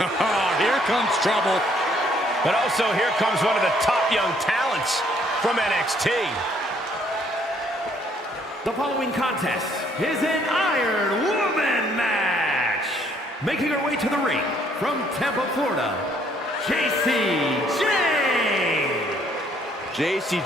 Here comes trouble. But also here comes one of the top young talents from NXT. The following contest is an Iron Woman match. Making her way to the ring from Tampa, Florida, Jayne.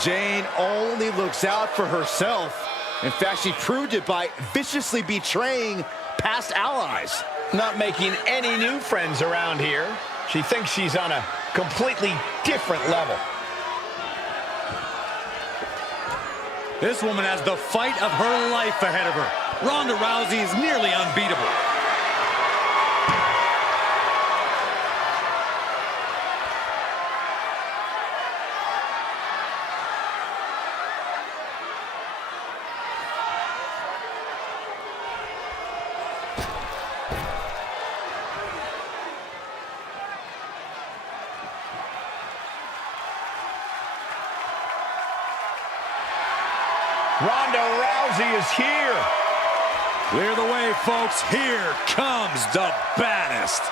Jayne only looks out for herself. In fact, she proved it by viciously betraying past allies. Not making any new friends around here. She thinks she's on a completely different level. This woman has the fight of her life ahead of her. Ronda Rousey is nearly unbeatable. Ronda Rousey is here. Clear the way, folks. Here comes the baddest.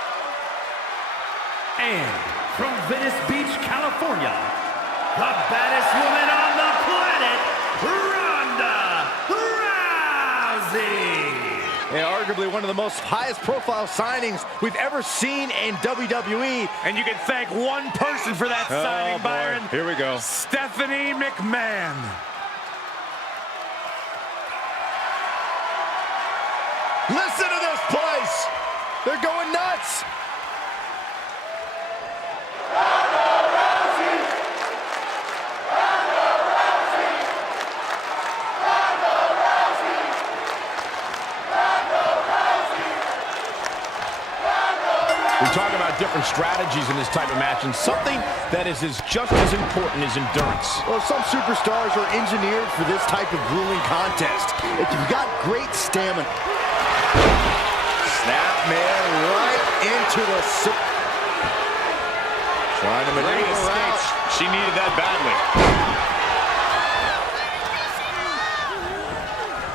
And from Venice Beach, California, the baddest woman on the planet, Ronda Rousey. And arguably one of the most highest profile signings we've ever seen in WWE. And you can thank one person for that signing, Byron. Here we go. Stephanie McMahon. Listen to this place! They're going nuts! We talk about different strategies in this type of match, and something that is just as important as endurance. Well, some superstars are engineered for this type of grueling contest. If you've got great stamina. Snap, man, right into the... Trying to maneuver around. She needed that badly.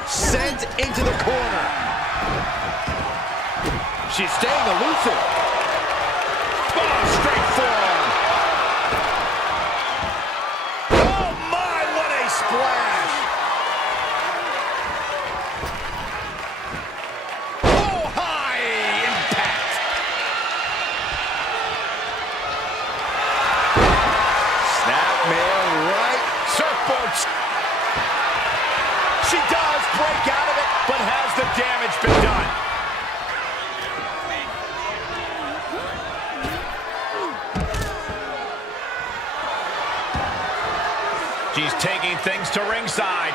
Sent into the corner. She's staying elusive. Oh, straight forearm. Oh my, what a splash! Oh, high impact! Snapmare right. Surfboards. She does break out of it, but has the damage been done? She's taking things to ringside.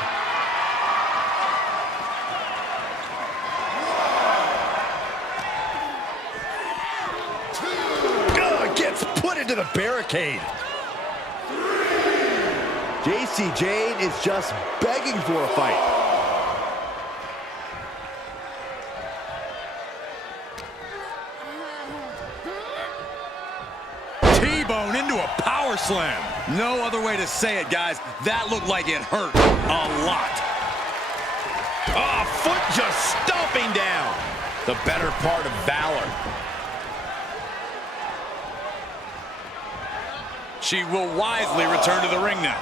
Gets put into the barricade. Jayne is just begging for a fight. T-bone into a power slam. No other way to say it, guys. That looked like it hurt a lot. Oh, foot just stomping down. The better part of valor. She will wisely return to the ring now.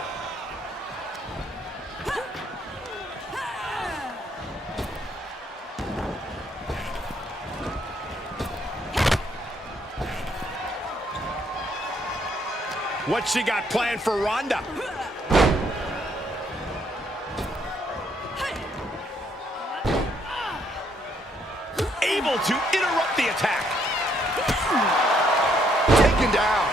What she got planned for Ronda? Able to interrupt the attack. Taken down.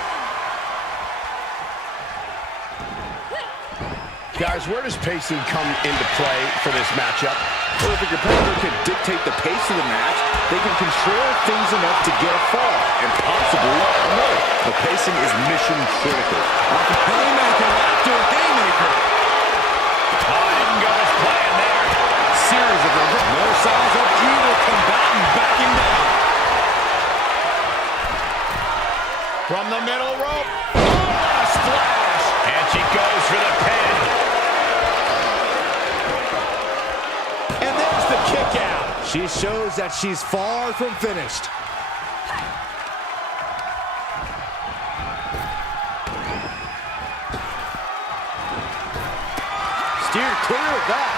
Guys, where does pacing come into play for this matchup? Well, if a competitor can dictate the pace of the match, they can control things enough to get a fall, and possibly a no. The pacing is mission critical. Haymaker after haymaker. Oh, didn't go as planned there. Series of no signs of either combatant backing down. From the middle rope. Oh, a splash. And she goes for the pin. She shows that she's far from finished. clear of that.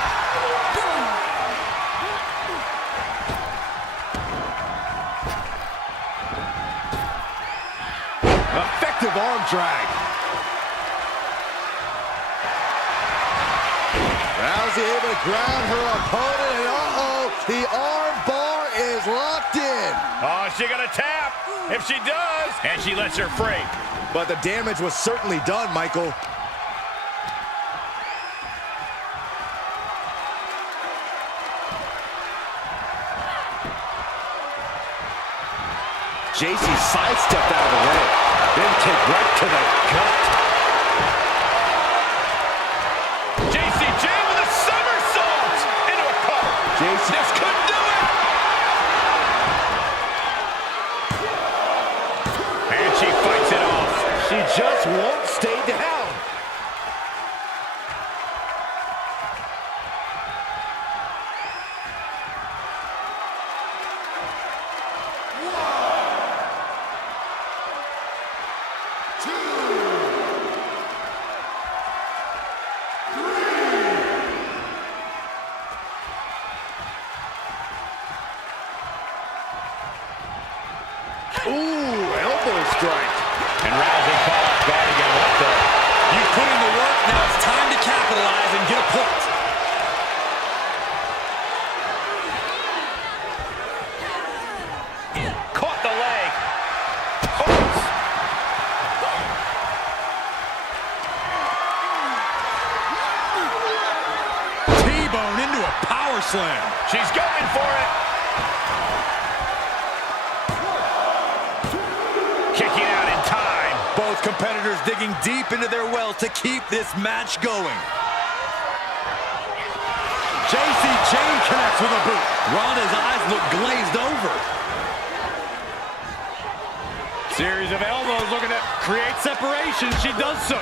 Effective arm drag. Rousey able to ground her opponent, and the arm bar is locked in. Oh, is she gonna tap? If she does, and she lets her free. But the damage was certainly done, Michael. Jacy sidestepped out of the way, then kicked right to the gut. Jacy, Jayne with a somersault into a cover. Jacy Just couldn't do it. And she fights it off. She just won't stay down. Ooh, elbow strike. And Rousey caught off guard again right there. You put in the work, now it's time to capitalize and get a point. Caught the leg. T-bone into a power slam. She's going for it. Kicking out in time. Both competitors digging deep into their wells to keep this match going. Jacy, Jayne connects with a boot. Ronda's eyes look glazed over. Series of elbows looking to Create separation, she does so.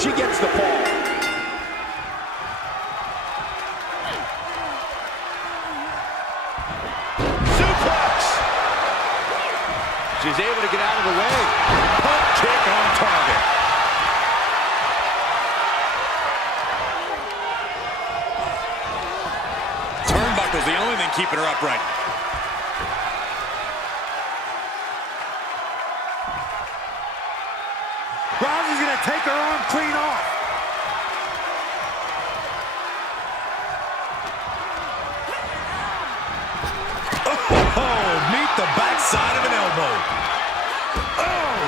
She gets the fall. suplex. She's able to get out of the way. Pump kick on target. Turnbuckle's the only thing keeping her upright. Rousey's gonna take her arm clean off. Oh, meet the backside of an elbow. Oh!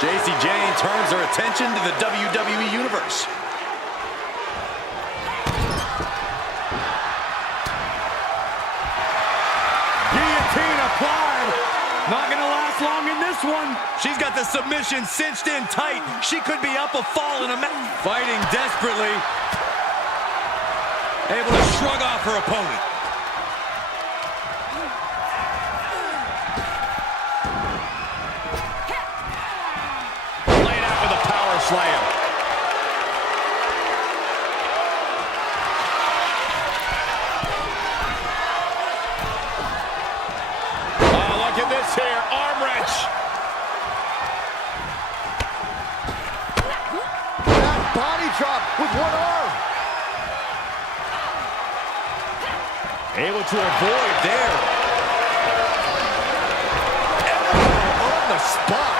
Jacy Jayne turns her attention to the WWE Universe. Not gonna last long in this one. She's got the submission cinched in tight. She could be up a fall in a match. Fighting desperately. Able to shrug off her opponent. Laid out with a power slam. Look at this here, arm wrench. That body drop with one arm. Able to avoid there. Elbow on the spot.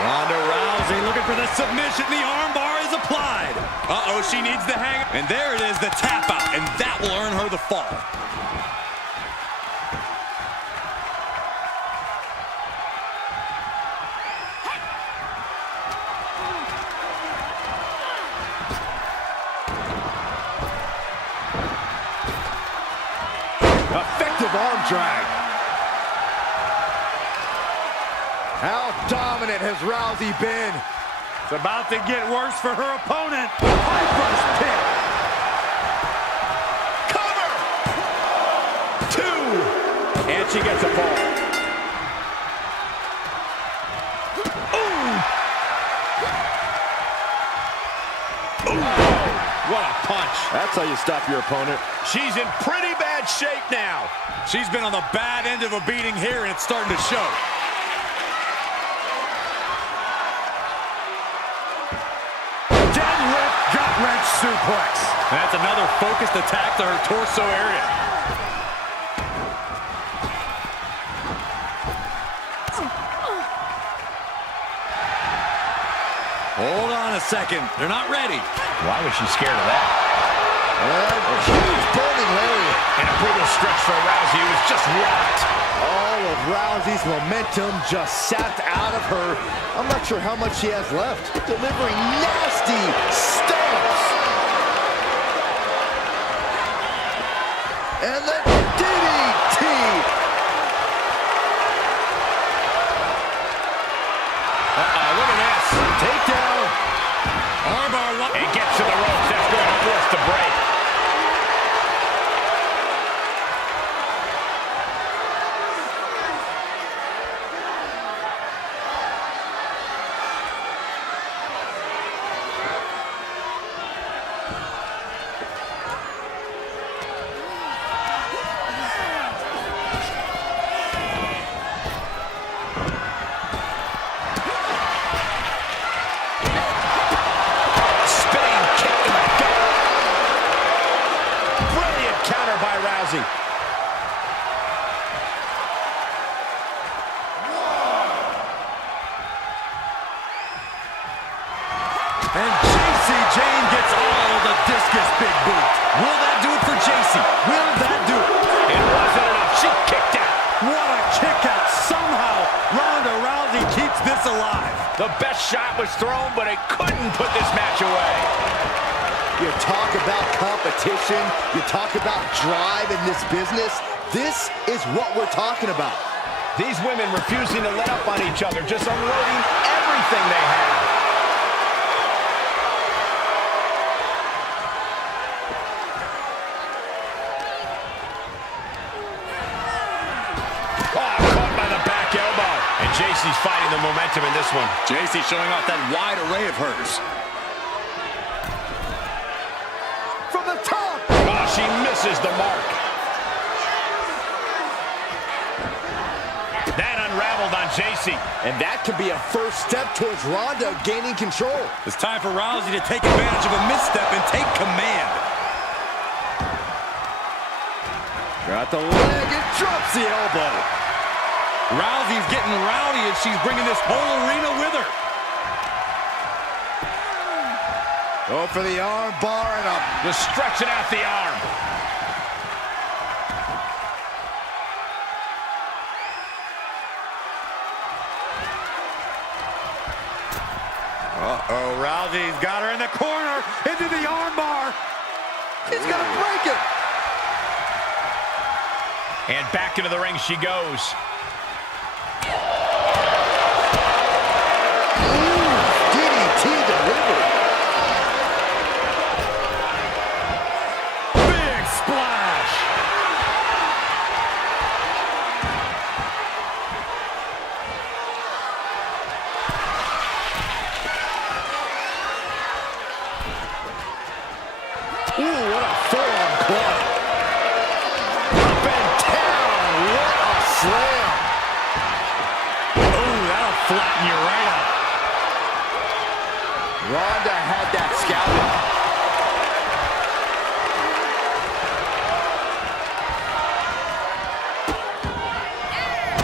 Ronda Rousey looking for the submission. The armbar is applied. Uh-oh, she needs the hang. And there it is, the tap out. And that will earn her the fall. Effective arm drag. How dominant has Rousey been? It's about to get worse for her opponent. Piper's pick. Cover! 2. And she gets a fall. What a punch. That's how you stop your opponent. She's in pretty bad shape now. She's been on the bad end of a beating here, and it's starting to show. Deadlift gut-wrench suplex. And that's another focused attack to her torso area. Hold on a second. They're not ready. Why was she scared of that? A huge burning lariat. And a brutal stretch for Rousey, who was just rocked. All of Rousey's momentum just sapped out of her. I'm not sure how much she has left. Delivering nasty stomps. And the DDT. Look at this. Takedown. Armbar. And gets to the ropes. That's going to force the break. Rousey. And Jayne gets all of the discus big boot. Will that do it for Jacy? Will that do it? It wasn't enough. She kicked out. What a kick out. Somehow, Ronda Rousey keeps this alive. The best shot was thrown, but it couldn't put this match away. You talk about competition, you talk about drive in this business. This is what we're talking about. These women refusing to let up on each other, just unloading everything they have. Oh, caught by the back elbow. And Jacy's fighting the momentum in this one. Jacy showing off that wide array of hers. From the top. Oh, she misses the mark. That unraveled on Jacy. And that could be a first step towards Ronda gaining control. It's time for Rousey to take advantage of a misstep and take command. Got the leg and drops the elbow. Rousey's getting rowdy and she's bringing this whole arena with her. Go for the arm bar and up. Just stretching out the arm. Uh-oh, Rousey's got her in the corner, into the arm bar. He's gonna break it. And back into the ring she goes. DDT delivered. Big splash. Ooh, what a full-on club. Up and down. What a slam. Ooh, that'll flatten you right out. Ronda had that scouted.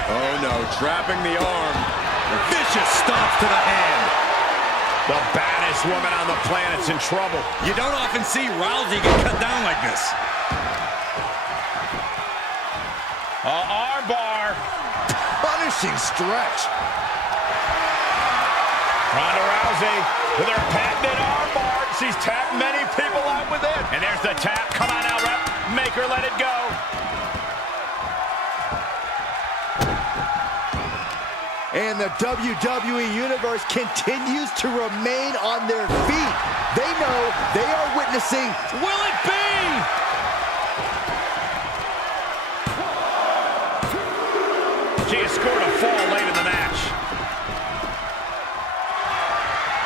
Oh no, trapping the arm. Vicious stomps to the hand. The baddest woman on the planet's in trouble. You don't often see Rousey get cut down like this. Arm bar. Punishing stretch. Ronda Rousey with her patented arm bar. She's tapped many people out with it. And there's the tap. Come on now, rep. Make her let it go. And the WWE Universe continues to remain on their feet. They know they are witnessing. Will it be? She has scored a fall late in the match.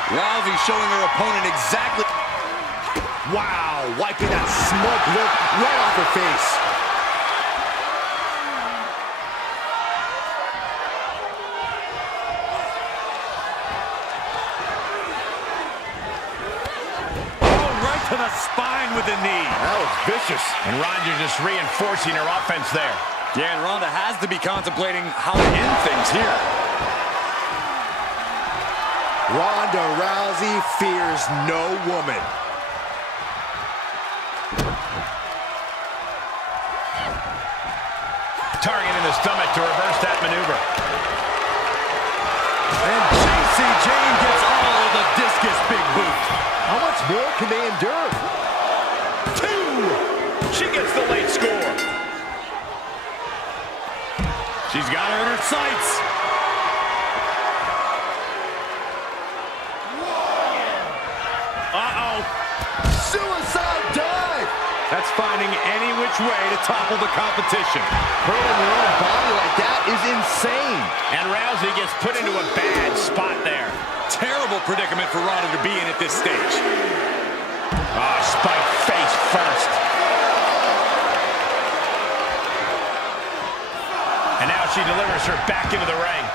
Rousey showing her opponent exactly. Wow, wiping that smug look right off her face. Oh, right to the spine with the knee. That was vicious. And Ronda just reinforcing her offense there. Yeah, and Ronda has to be contemplating how to end things here. Ronda Rousey fears no woman. Target in the stomach to reverse that maneuver. And Jayne gets all of the discus big boot. How much more can they endure? 2! She gets the late score. She's got her in her sights. Uh-oh. Suicide dive! That's finding any which way to topple the competition. Hurling your own body like that is insane. And Rousey gets put into a bad spot there. Terrible predicament for Ronda to be in at this stage. Oh, spike face first. And now she delivers her back into the ring.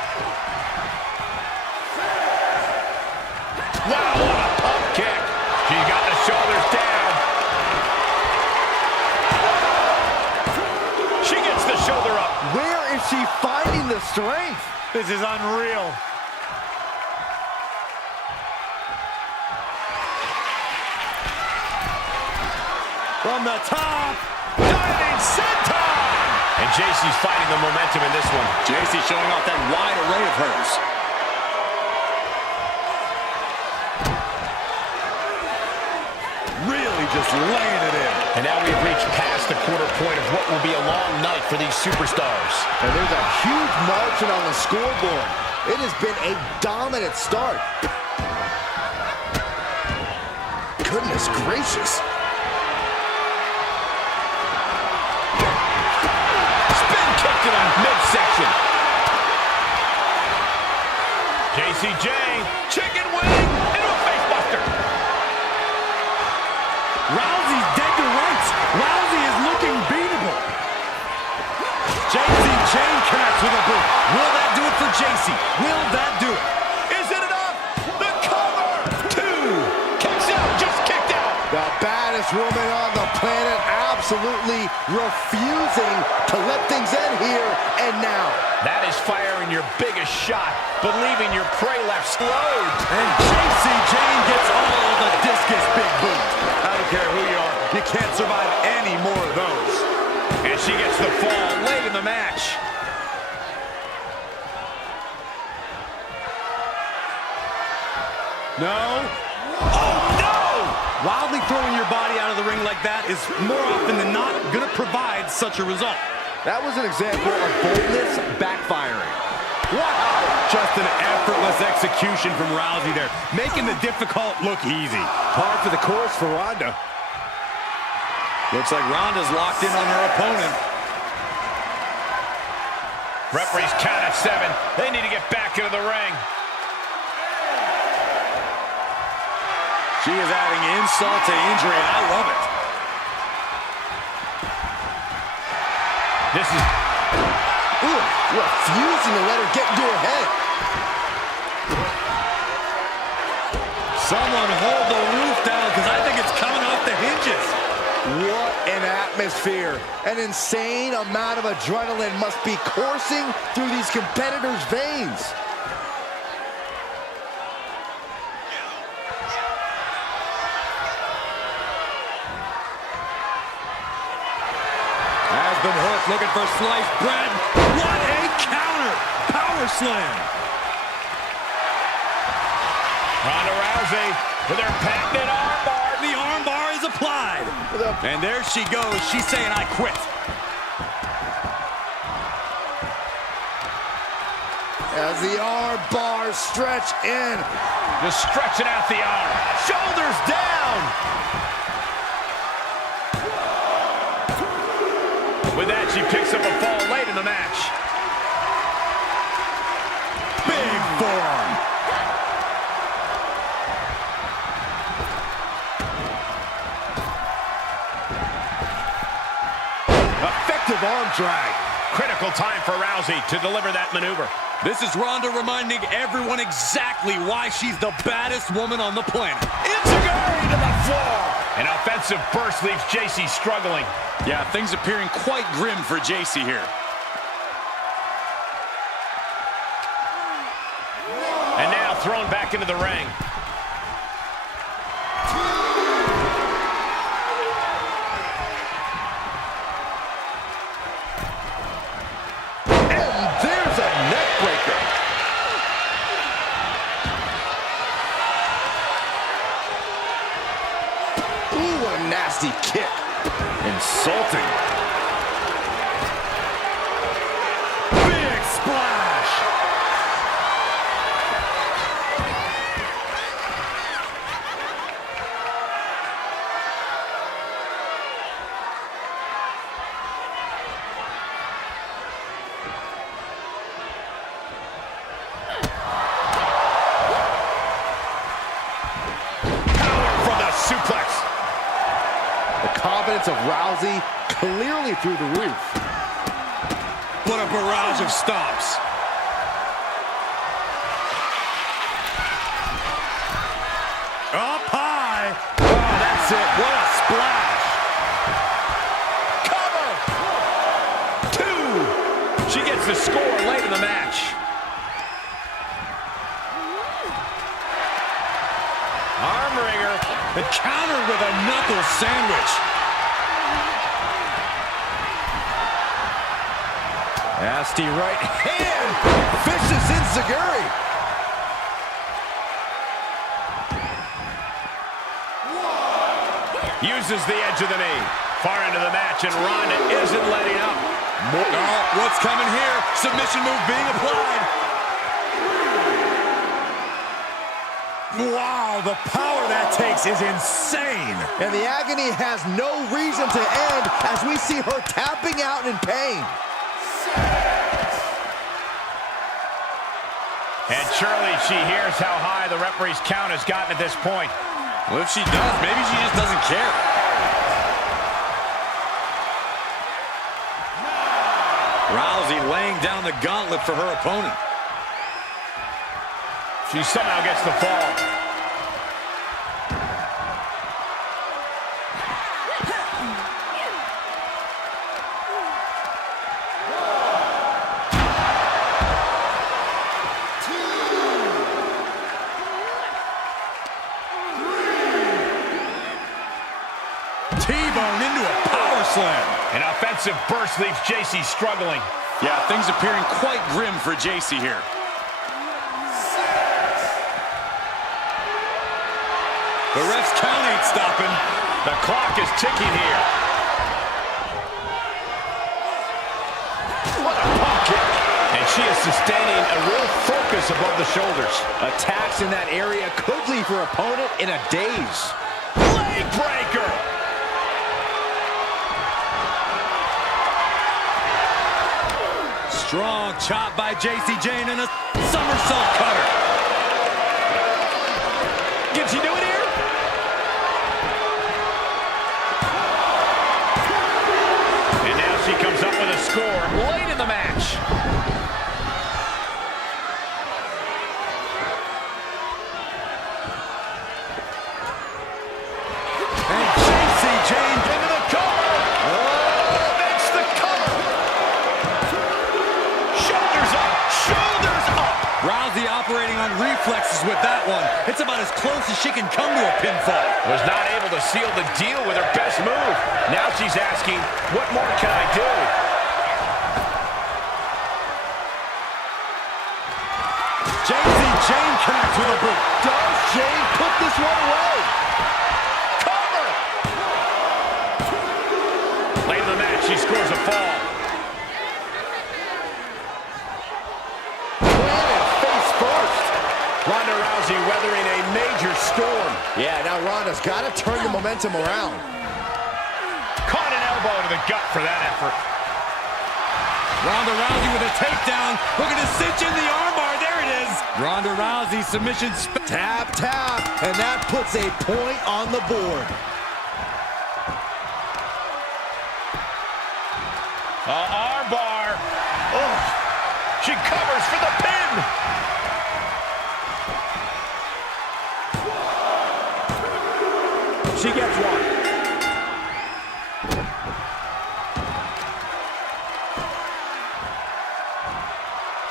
Wow, what a pump kick. She's got the shoulders down. She gets the shoulder up. Where is she finding the strength? This is unreal. From the top. Diving senton! And Jacy's fighting the momentum in this one. Jacy showing off that wide array of hers. Really just laying it in. And now we've reached past the quarter point of what will be a long night for these superstars. And there's a huge margin on the scoreboard. It has been a dominant start. Goodness gracious. Spin kick to the midsection. Jayne, chicken wing into a facebuster. Rousey's dead to rights. Rousey is looking beatable. Jayne connects with a boot. Will that do it for Jacy? Will that do it? Is it enough? The cover. 2. Kicks out, just kicked out. The baddest woman on the planet absolutely refusing to let things end here and now. That is firing your biggest shot, but leaving your prey left slowed. And Jayne gets all of the discus big boot. I don't care who you are. You can't survive any more of those. And she gets the fall late in the match. No. Oh, no! Wildly throwing your body out of the ring like that is more often than not going to provide such a result. That was an example of boldness backfiring. Wow! Just an effortless execution from Rousey there, making the difficult look easy. Par for the course for Ronda. Looks like Ronda's locked in on her opponent. Referee's count at 7. They need to get back into the ring. She is adding insult to injury, and I love it. This is... Ooh, refusing to let her get into her head. Someone hold the roof down, because I think it's coming off the hinges. What an atmosphere. An insane amount of adrenaline must be coursing through these competitors' veins. Has been hooked, looking for sliced bread. What a counter! Power slam. Ronda Rousey with her patented armbar. The armbar is applied. And there she goes. She's saying, I quit. as the arm bars stretch in. Just stretching out the arm. Shoulders down. With that, she picks up a fall late in the match. Big forearm. Effective arm drag. Critical time for Rousey to deliver that maneuver. This is Ronda reminding everyone exactly why she's the baddest woman on the planet. Enziguri to the floor. An offensive burst leaves Jacy struggling. Yeah, things appearing quite grim for Jacy here. And now thrown back into the ring. Nasty kick. Insulting. Big splash. Power from the suplex. The confidence of Rousey clearly through the roof. What a barrage of stomps. Up high. Oh, that's it. What a splash. Cover. 2. She gets the score late in the match. Arm wringer. The counter with a knuckle sandwich. Nasty right hand. Vicious enziguri. Uses the edge of the knee. Far into the match, and Ronda isn't letting up. Oh, what's coming here? Submission move being applied. Wow, the power that takes is insane. And the agony has no reason to end as we see her tapping out in pain. And surely she hears how high the referee's count has gotten at this point. Well, if she does, maybe she just doesn't care. Rousey laying down the gauntlet for her opponent. She somehow gets the fall. T-bone into a power slam. An offensive burst leaves Jacy struggling. Yeah, things appearing quite grim for Jacy here. The ref's count ain't stopping. The clock is ticking here. What a pump kick. And she is sustaining a real focus above the shoulders. Attacks in that area could leave her opponent in a daze. Leg breaker. Strong chop by Jacy Jayne and a somersault cutter. Can she do it here? And now she comes up with a score late in the match. And Jacy Jayne Into the cover. Oh, makes the cover. Shoulders up. Shoulders up. Rousey operating on reflexes with that one. It's about as close as she can come to a pinfall. Was not able to seal the deal with her best move. Now she's asking, what more can I do? Jacy Jayne connects with a boot. Does Jayne put this one away? Cover! Late in the match, she scores a fall. Planted. Rousey weathering a major storm. Yeah, now Ronda's got to turn the momentum around. Caught an elbow to the gut for that effort. Ronda Rousey with a takedown, looking to cinch in the armbar. There it is. Ronda Rousey submission. Tap, tap, and that puts a point on the board. Armbar. Oh, she covers for the pin. She gets one.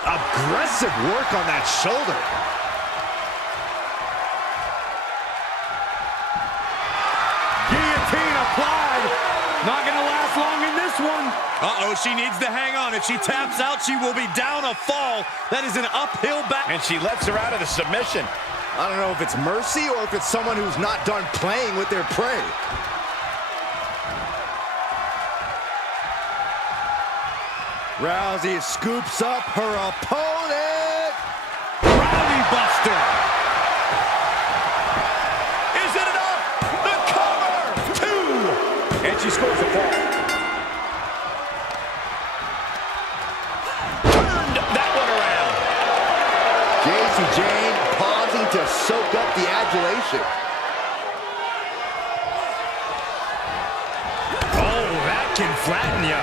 Aggressive work on that shoulder. Guillotine applied. Not going to last long in this one. Uh-oh, she needs to hang on. If she taps out, she will be down a fall. That is an uphill back. And she lets her out of the submission. I don't know if it's mercy or if it's someone who's not done playing with their prey. Rousey scoops up her opponent. Rowdy Buster. Is it enough? The cover! 2! And she scores a fall. Turned that one around. Jacy Jayne pausing to soak up the adulation. Oh, that can flatten you.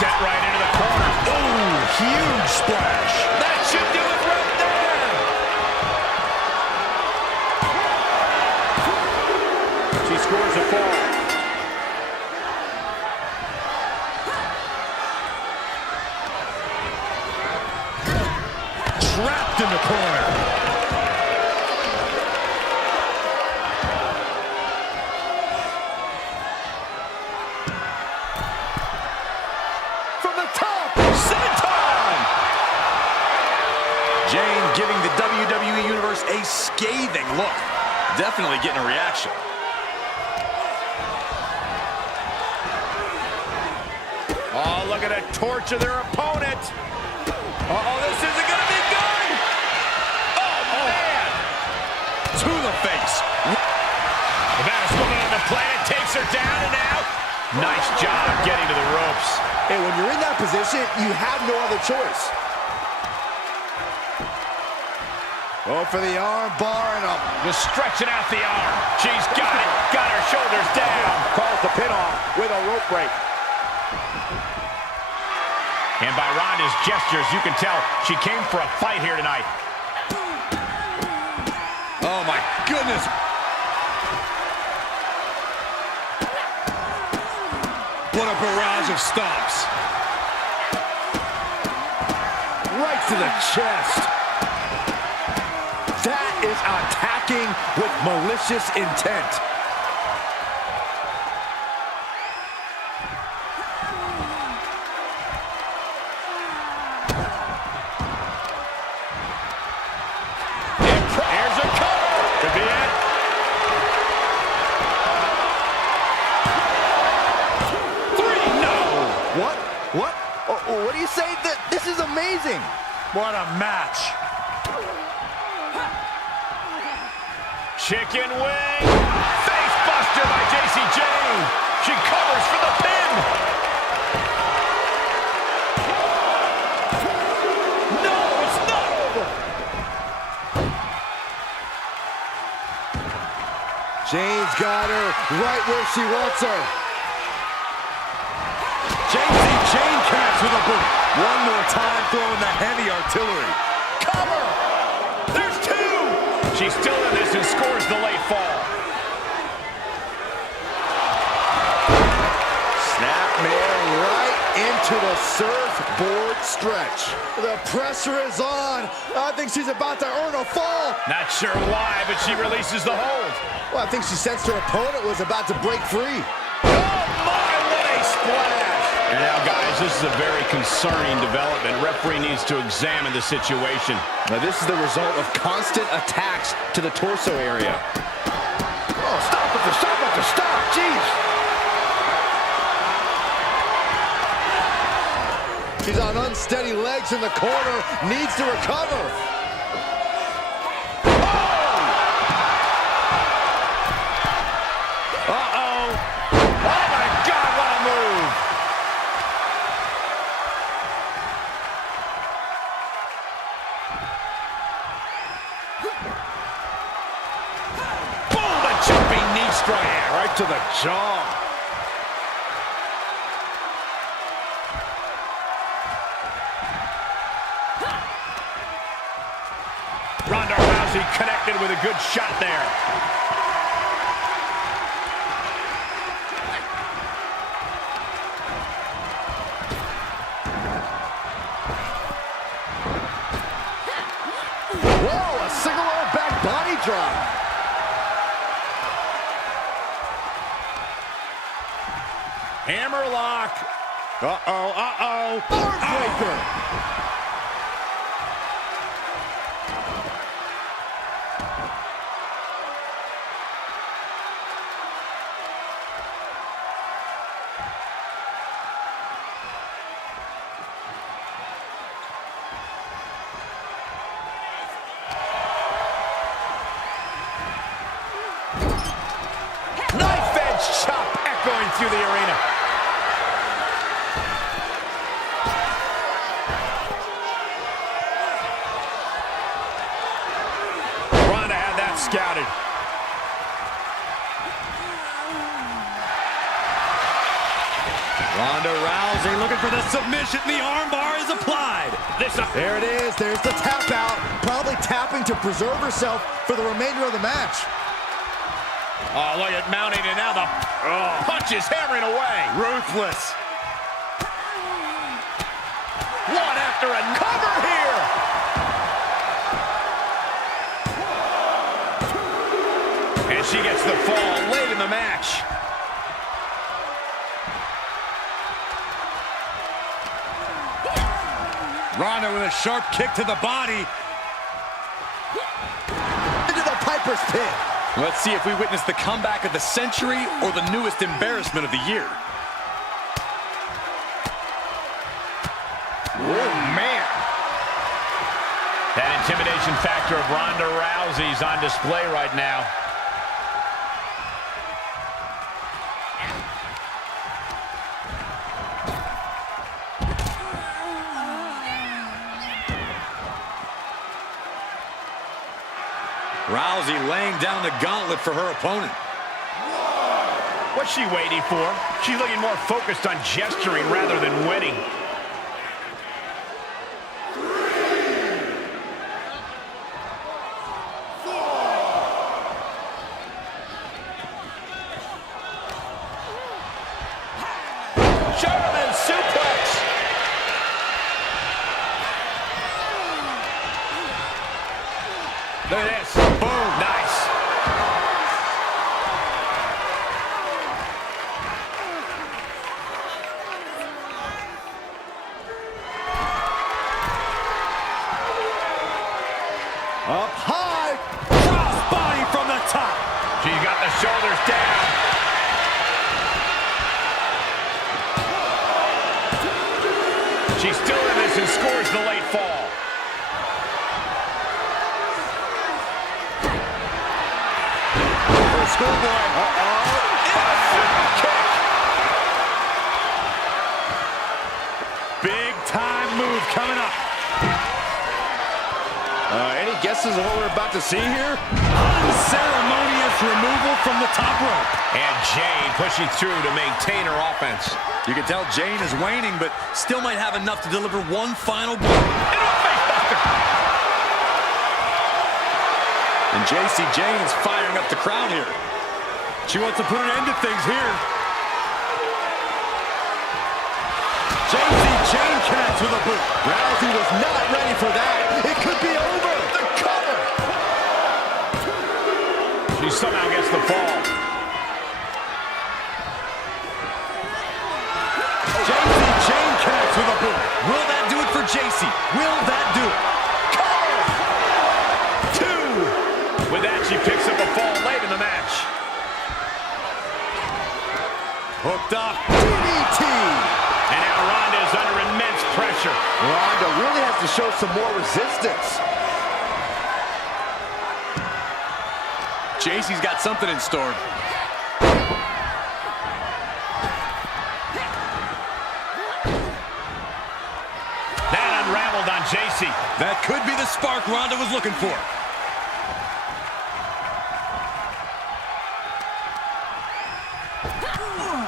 Set right into the corner. Ooh, huge splash. That should do it right there. She scores a fall. Trapped in the corner. Jayne giving the WWE Universe a scathing look. Definitely getting a reaction. Oh, look at it torture their opponent. Uh-oh, this isn't going to be good. Oh, man. To the face. The baddest woman on the planet takes her down and out. Nice job getting to the ropes. Hey, when you're in that position, you have no other choice. Oh, for the arm bar and up. Just stretching out the arm. She's got it. Got her shoulders down. Calls the pin off with a rope break. And by Ronda's gestures, you can tell she came for a fight here tonight. Oh, my goodness. What a barrage of stomps. Right to the chest. That is attacking with malicious intent. Here's a cover. Could be it. What? Oh, what do you say? This is amazing. What a match. Chicken wing. Face buster by Jacy Jayne. She covers for the pin. No, it's not over. Jayne's got her right where she wants her. Jacy Jayne connects with a boot. One more time throwing the heavy artillery. Cover. There's 2. She's still in this and scores the late fall. Snapmare right into the surfboard stretch. The pressure is on. I think she's about to earn a fall. Not sure why, but she releases the hold. Well, I think she sensed her opponent was about to break free. Oh, my, what a splash. And now, guys, this is a very concerning development. Referee needs to examine the situation. Now, this is the result of constant attacks to the torso area. Oh, stop it, stop it, stop, jeez. She's on unsteady legs in the corner, needs to recover. Uh-oh. Oh, my God, what a move. Boom, a jumping knee strike right to the jaw. Ronda Rousey connected with a good shot there. Whoa, a single low back body drop. Hammerlock. Uh-oh, uh-oh. Breaker. Knife edge chop echoing through the arena. Ronda had that scouted. Ronda Rousey looking for the submission. The armbar is applied. There it is, there's the tap out. Probably tapping to preserve herself for the remainder of the match. Oh, look at mounting, and now the punch is hammering away. Ruthless. One after another here. And she gets the fall late in the match. Ronda with a sharp kick to the body. Into the Piper's Pit. Let's see if we witness the comeback of the century or the newest embarrassment of the year. Oh, man. That intimidation factor of Ronda Rousey's on display right now. Rousey laying down the gauntlet for her opponent. What's she waiting for? She's looking more focused on gesturing rather than winning. German suplex. Look at this. Boom. Nice. Up high. Cross body from the top. She's got the shoulders down. She's still in this and scores the late fall. For a schoolboy. Kick. Big time move coming up. Any guesses on what we're about to see here? Unceremonious removal from the top rope. And Jayne pushing through to maintain her offense. You can tell Jayne is waning, but still might have enough to deliver one final blow. And Jacy Jayne is firing up the crowd here. She wants to put an end to things here. Jacy Jayne connects with a boot. Rousey was not ready for that. It could be over. The cover. She somehow gets the fall. Jacy for the boot. Will that do it for Jacy? Will that do it? Two. With that, she picks up a fall late in the match. Hooked up. DDT. And now Ronda is under immense pressure. Ronda really has to show some more resistance. Jacy's got something in store. That unraveled on Jacy. That could be the spark Ronda was looking for.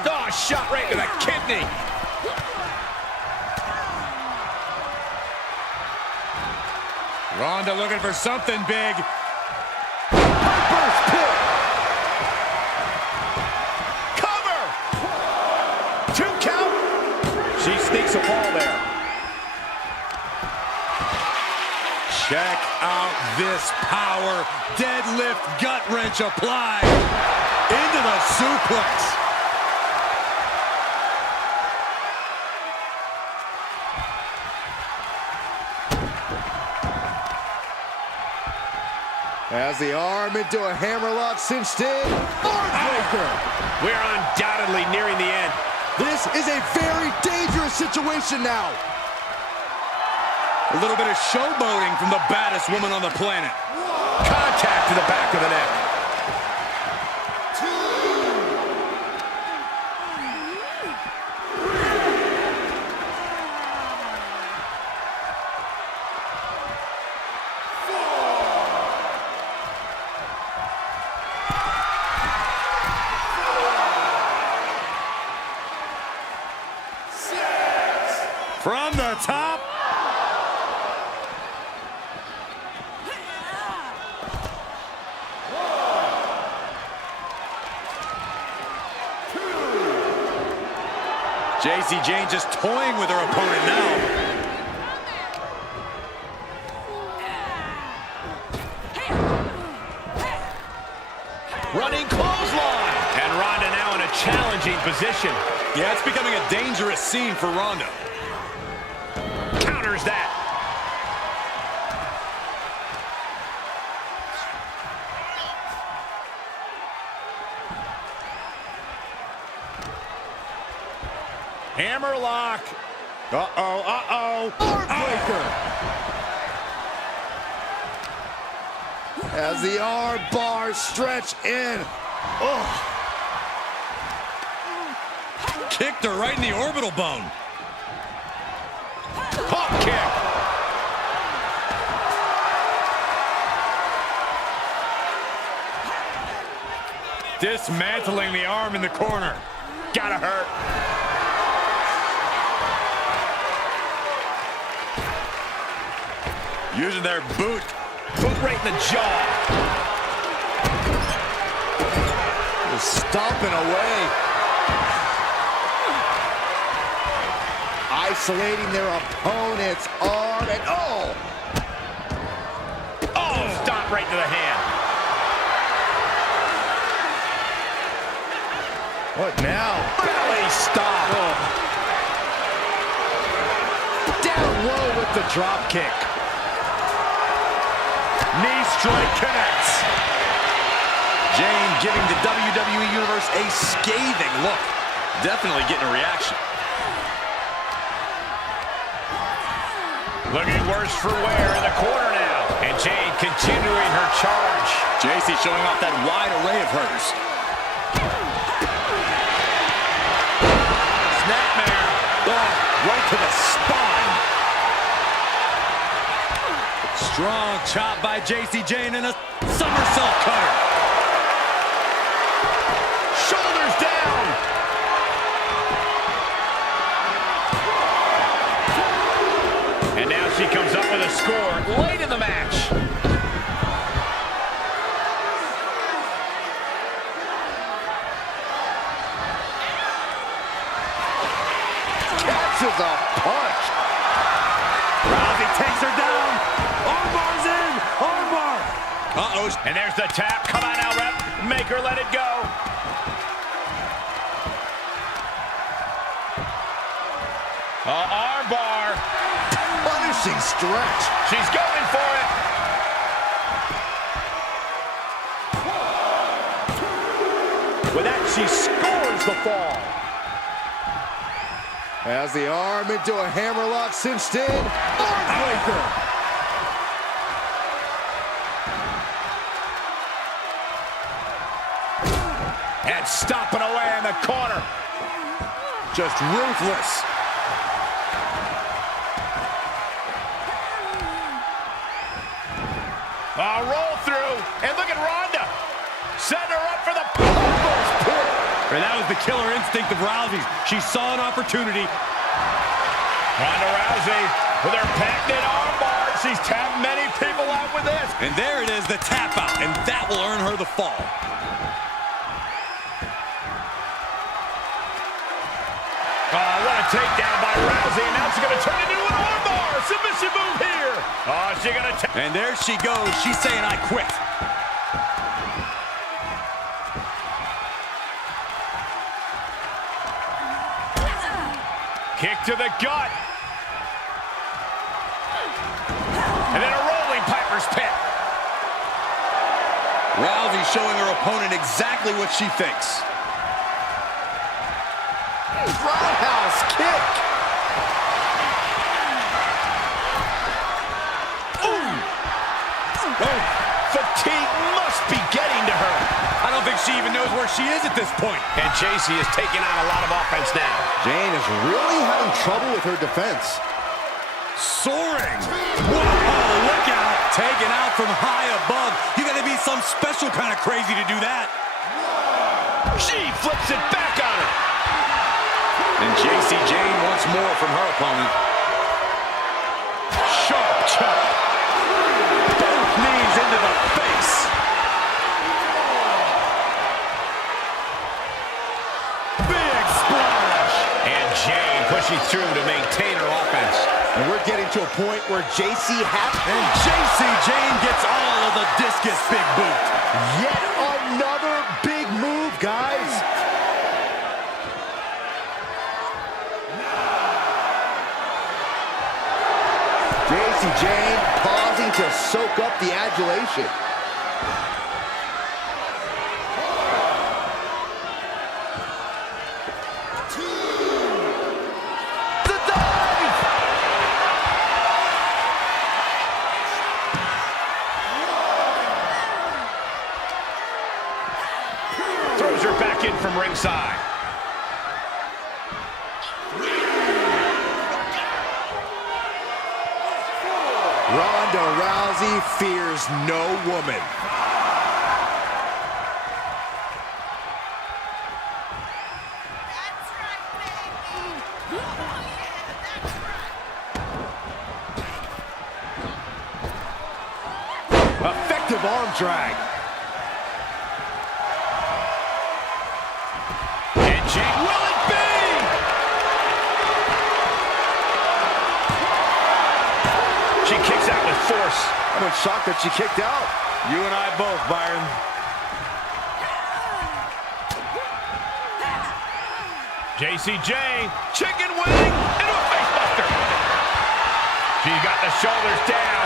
Oh, shot right to the kidney. Ronda looking for something big. Piper's Pit. Cover. 2 count. She sneaks a fall there. Check out this power. Deadlift gut wrench applied. Into the suplex. As the arm into a hammerlock cinched in. Heartbreaker. We're undoubtedly nearing the end. This is a very dangerous situation now. A little bit of showboating from the baddest woman on the planet. Contact to the back of the neck. From the top. Jayne just toying with her opponent now. Running clothesline. And Ronda now in a challenging position. Yeah, it's becoming a dangerous scene for Ronda. Counters that. Hammerlock. Heartbreaker. As the arm bars stretch in. Oh. Kicked her right in the orbital bone. Pop kick. Dismantling the arm in the corner. Gotta hurt. Using their boot. Boot right in the jaw. Just stomping away. Isolating their opponent's arm and oh! Oh, stomp right to the hand. What now? Belly stop. Oh. Down low with the drop kick. Knee strike connects. Jayne giving the WWE Universe a scathing look. Definitely getting a reaction. Looking worse for wear in the corner now. And Jayne continuing her charge. Jacy showing off that wide array of hers. Snapmare. Oh, right to the spine. Strong chop by Jayne and a somersault cutter. Shoulders down. And now she comes up with a score late in the match. Catches a punch. Rousey takes her down. Armbar's in. Armbar. Uh-oh. And there's the tap. Come on now, ref. Make her let it go. Armbar. Amazing stretch. She's going for it. With that, she scores the fall. Has the arm into a hammerlock cinched in. Armbreaker. And stomping away in the corner. Just ruthless. Roll through. And look at Ronda. Setting her up for the post pit. And that was the killer instinct of Rousey's. She saw an opportunity. Ronda Rousey with her patented armbar. She's tapped many people out with this. And there it is, the tap out. And that will earn her the fall. Oh, what a takedown by Rousey. Now she's going to turn into an armbar. Submission move here. Oh, she's going to take. And there she goes. She's saying, I quit. Kick to the gut. And then a rolling Piper's pit. Rousey showing her opponent exactly what she thinks. Roundhouse kick. Oh, fatigue must be getting to her. I don't think she even knows where she is at this point. And Jacy is taking on a lot of offense now. Jayne is really having trouble with her defense. Soaring. Whoa, look out. Taken out from high above. You gotta be some special kind of crazy to do that. She flips it back on her. And Jayne wants more from her opponent. Sharp chop. Both knees into the face. Big splash. And Jayne pushing through to maintain her offense. And we're getting to a point where Jacy has... And Jayne gets all of the discus big boot. Yet another big move, guys. Jayne pausing to soak up the adulation. The dive! Throws her back in from ringside. Ronda Rousey fears no woman. That's right, baby. Oh, yeah, that's right. Effective arm drag. And Jayne, will it be? She kicks out with force. I'm shocked that she kicked out. You and I both, Byron. Jayne, chicken wing into a facebuster. She got the shoulders down.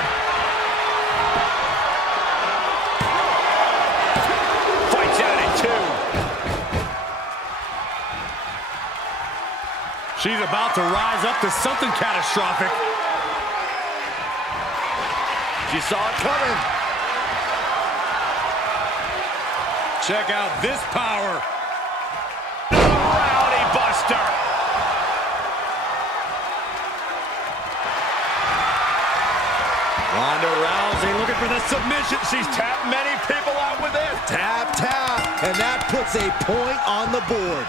Fights out at 2. She's about to rise up to something catastrophic. She saw it coming. Check out this power. Rowdy buster. Ronda Rousey looking for the submission. She's tapped many people out with this. Tap, tap, and that puts a point on the board.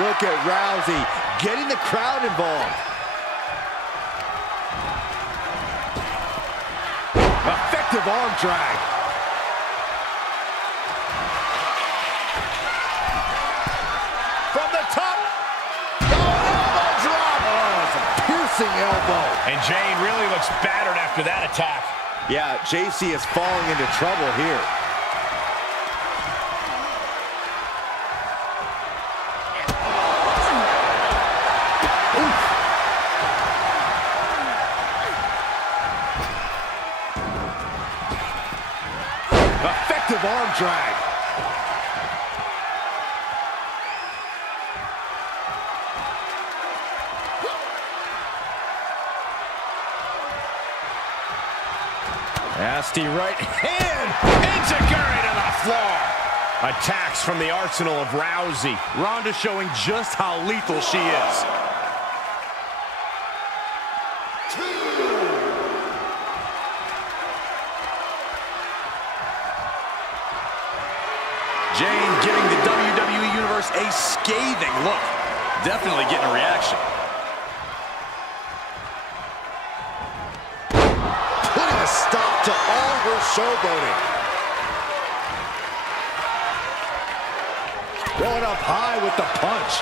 Look at Rousey getting the crowd involved. Effective arm drag. From the top. Elbow drop. Oh, it's a piercing elbow. And Jayne really looks battered after that attack. Yeah, Jacy is falling into trouble here. arm drag. Nasty right hand. Enziguri to the floor. Attacks from the arsenal of Rousey. Ronda showing just how lethal she is. Jayne giving the WWE Universe a scathing look. Definitely getting a reaction. Putting a stop to all her showboating. Going up high with the punch.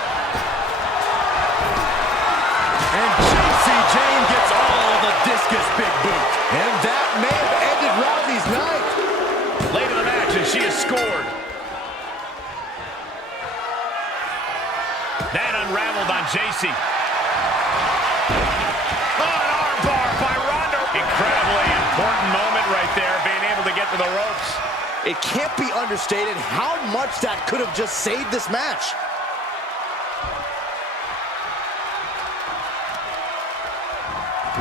And Jacy, Jayne gets all of the discus big boot. And that may have ended Rousey's night. Late in the match, and she has scored. That unraveled on Jacy. Oh, an armbar by Ronda. Incredibly important moment right there, being able to get to the ropes. It can't be understated how much that could have just saved this match.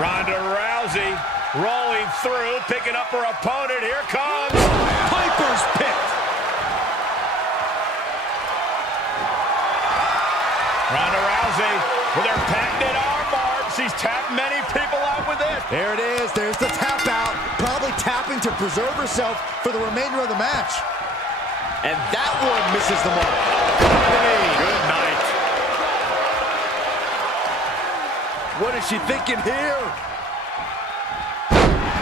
Ronda Rousey rolling through, picking up her opponent. Here comes Piper's picked. Ronda Rousey with her patented armbar. She's tapped many people out with it. There it is. There's the tap out. Probably tapping to preserve herself for the remainder of the match. And that one misses the mark. Good night. What is she thinking here?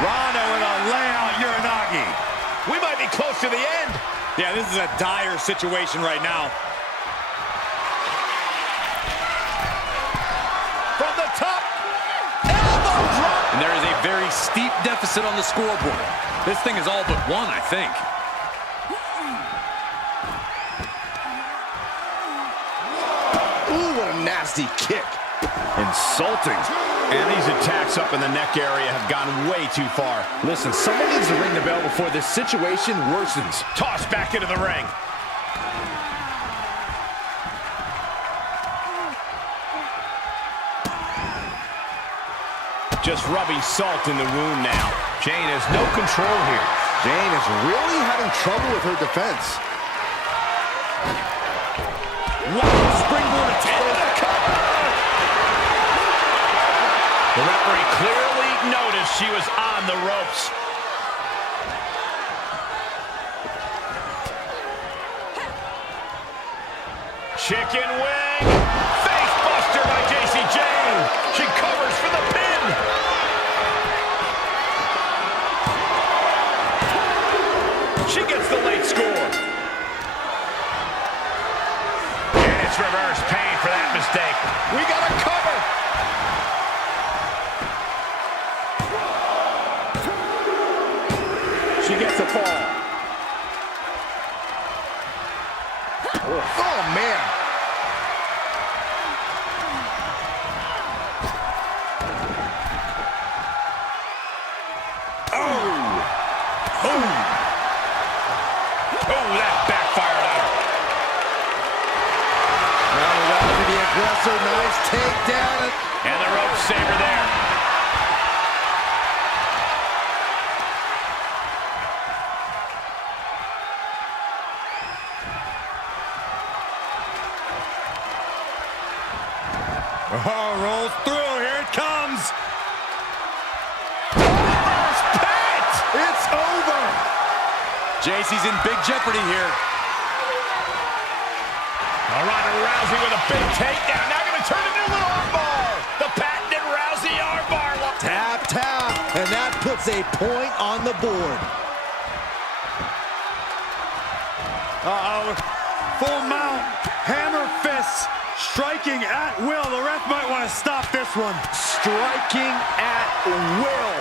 Ronda with a layout Uranagi. We might be close to the end. Yeah, this is a dire situation right now. From the top. Elbow drop. And there is a very steep deficit on the scoreboard. This thing is all but won, I think. Ooh, what a nasty kick. Insulting. And these attacks up in the neck area have gone way too far. Listen, someone needs to ring the bell before this situation worsens. Tossed back into the ring. Just rubbing salt in the wound now. Jayne has no control here. Jayne is really having trouble with her defense. Wow, springboard attack. The referee clearly noticed she was on the ropes. Chicken wing. Face buster by Jacy Jayne. She covers for the pin. She gets the late score. And it's reverse pain for that mistake. We got a cover. She gets a fall. Oh, man. Oh, that backfired on her. Rousey the aggressor. Nice takedown. And the rope saver there. Oh, rolls through. Here it comes. Reverse pit. It's over. Jacy's in big jeopardy here. Ronda Rousey with a big takedown. Now going to turn into a little armbar. The patented Rousey armbar. Tap, tap. And that puts a point on the board. Uh-oh. Full mount. Hammer fists. Striking at will. The ref might want to stop this one. Striking at will.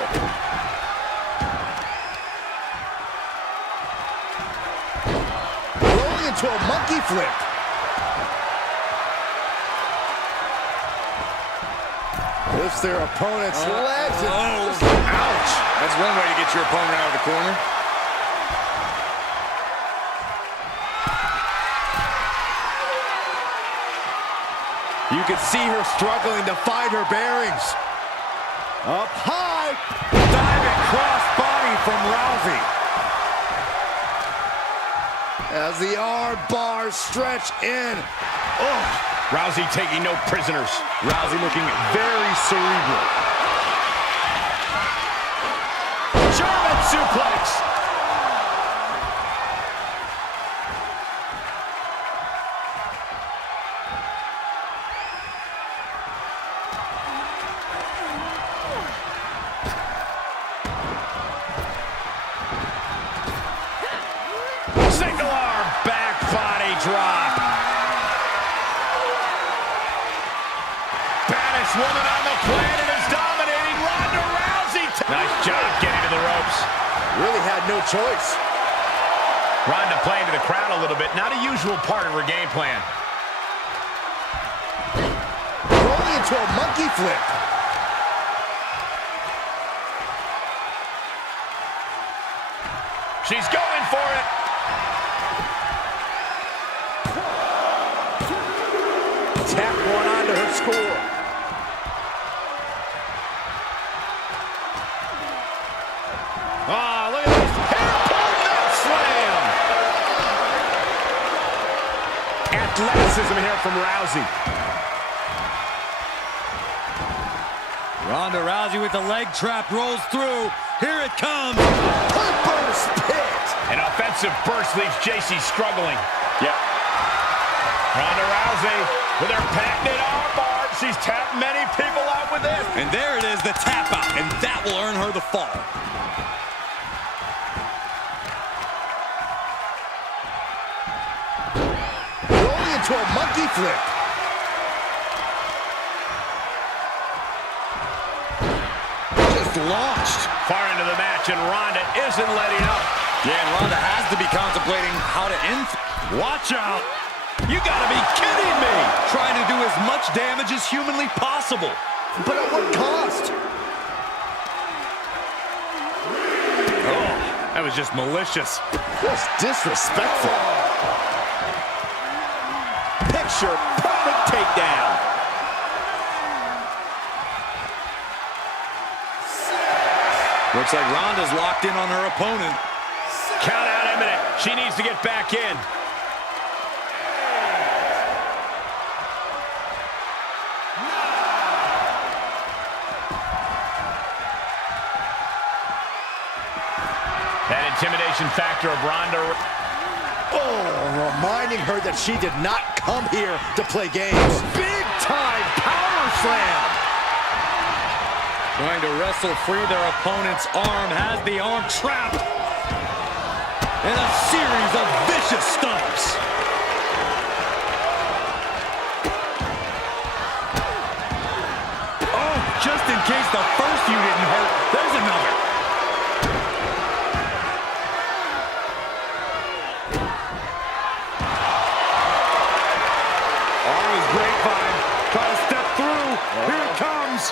Rolling into a monkey flip. Lifts their opponent's legs. Ouch. That's one way to get your opponent out of the corner. You can see her struggling to find her bearings. Up high. Diving cross body from Rousey. As the arm bars stretch in. Oh. Rousey taking no prisoners. Rousey looking very cerebral. German suplex. Single arm back body drop. Baddest woman on the planet is dominating. Ronda Rousey. Nice job getting to the ropes. Really had no choice. Ronda playing to the crowd a little bit. Not a usual part of her game plan. Rolling into a monkey flip. She's going for it. Tap one onto her score. Oh, look at this. Hair pull nut slam. Athleticism here from Rousey. Ronda Rousey with the leg trap rolls through. Here it comes. Clipper's pit. An offensive burst leaves Jacy struggling. Yep. Ronda Rousey with her patented armbar. She's tapped many people out with this. And there it is, the tap out, and that will earn her the fall. Rolling into a monkey flip. Just launched. Far into the match, and Ronda isn't letting up. Yeah, and Ronda has to be contemplating how to end. Watch out. You gotta be kidding me. Trying to do as much damage as humanly possible. But at what cost? Oh, that was just malicious. Just disrespectful. Picture perfect takedown. Looks like Ronda's locked in on her opponent. Count out imminent. She needs to get back in. That intimidation factor of Ronda. Oh, reminding her that she did not come here to play games. Big time power slam. Trying to wrestle free their opponent's arm, has the arm trapped. And a series of vicious stomps. Oh, just in case the first few didn't hurt, there's another. Arm is grapevine. Try to step through. Here it comes.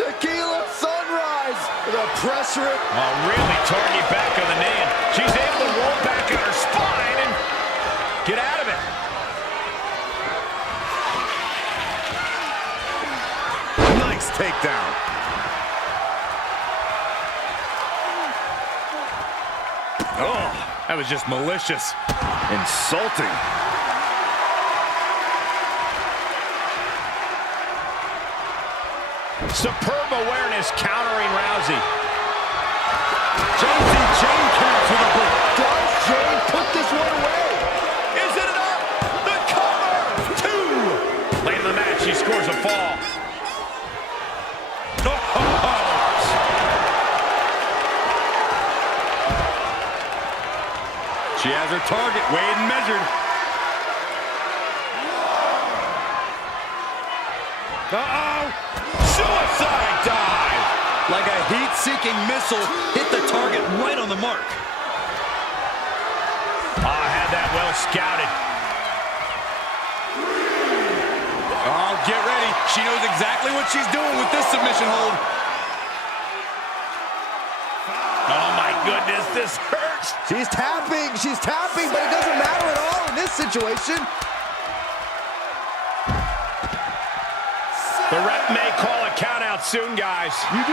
Tequila sunrise. The pressure. Oh, really target back on the knee. She's able to roll back on her spine and get out of it. Nice takedown. Oh, that was just malicious. Insulting. Superb awareness countering Rousey. Jacy, Jayne counts with a boot. Does Jayne put this one away? Is it enough? The cover! 2! Late in the match, she scores a fall. She has her target weighed and measured. Uh-oh! Suicide dive! Like a heat-seeking missile, hit the target right on the mark. I had that well scouted. Oh, get ready. She knows exactly what she's doing with this submission hold. Oh, my goodness, this hurts. She's tapping, but it doesn't matter at all in this situation. The ref may call a count out soon, guys. Ronda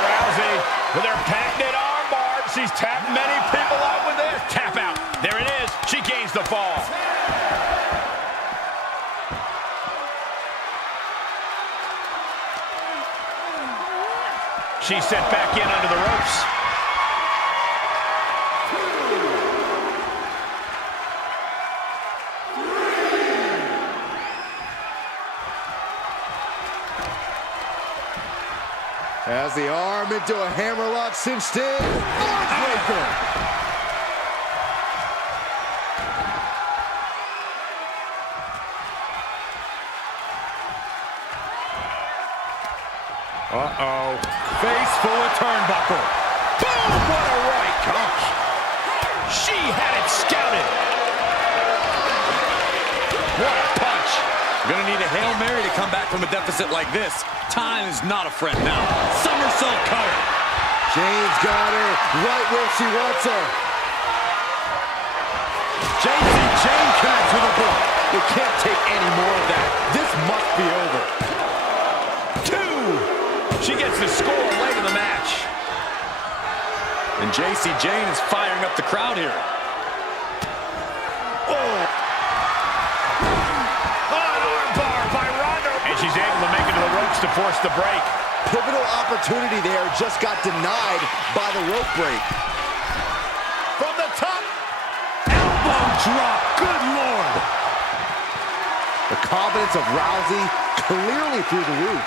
Rousey with her patented armbar. She's tapped many people out with this. Tap out. There it is. She gains the fall. She's sent back in under the ropes. As the arm into a hammerlock cinched in. Heartbreaker. Uh-oh. Face full of turnbuckle. Boom! What a right. Gosh. She had it scouted. What a punch. Gonna need a Hail Mary to come back from a deficit like this. Time is not a friend now. Somersault cutter. Jayne's got her right where she wants her. Jacy, Jayne connects with a blow. You can't take any more of that. This must be over. 2. She gets the score late in the match. And Jacy Jayne is firing up the crowd here. She's able to make it to the ropes to force the break. Pivotal opportunity there, just got denied by the rope break. From the top. Elbow drop. Good Lord. The confidence of Rousey clearly through the roof.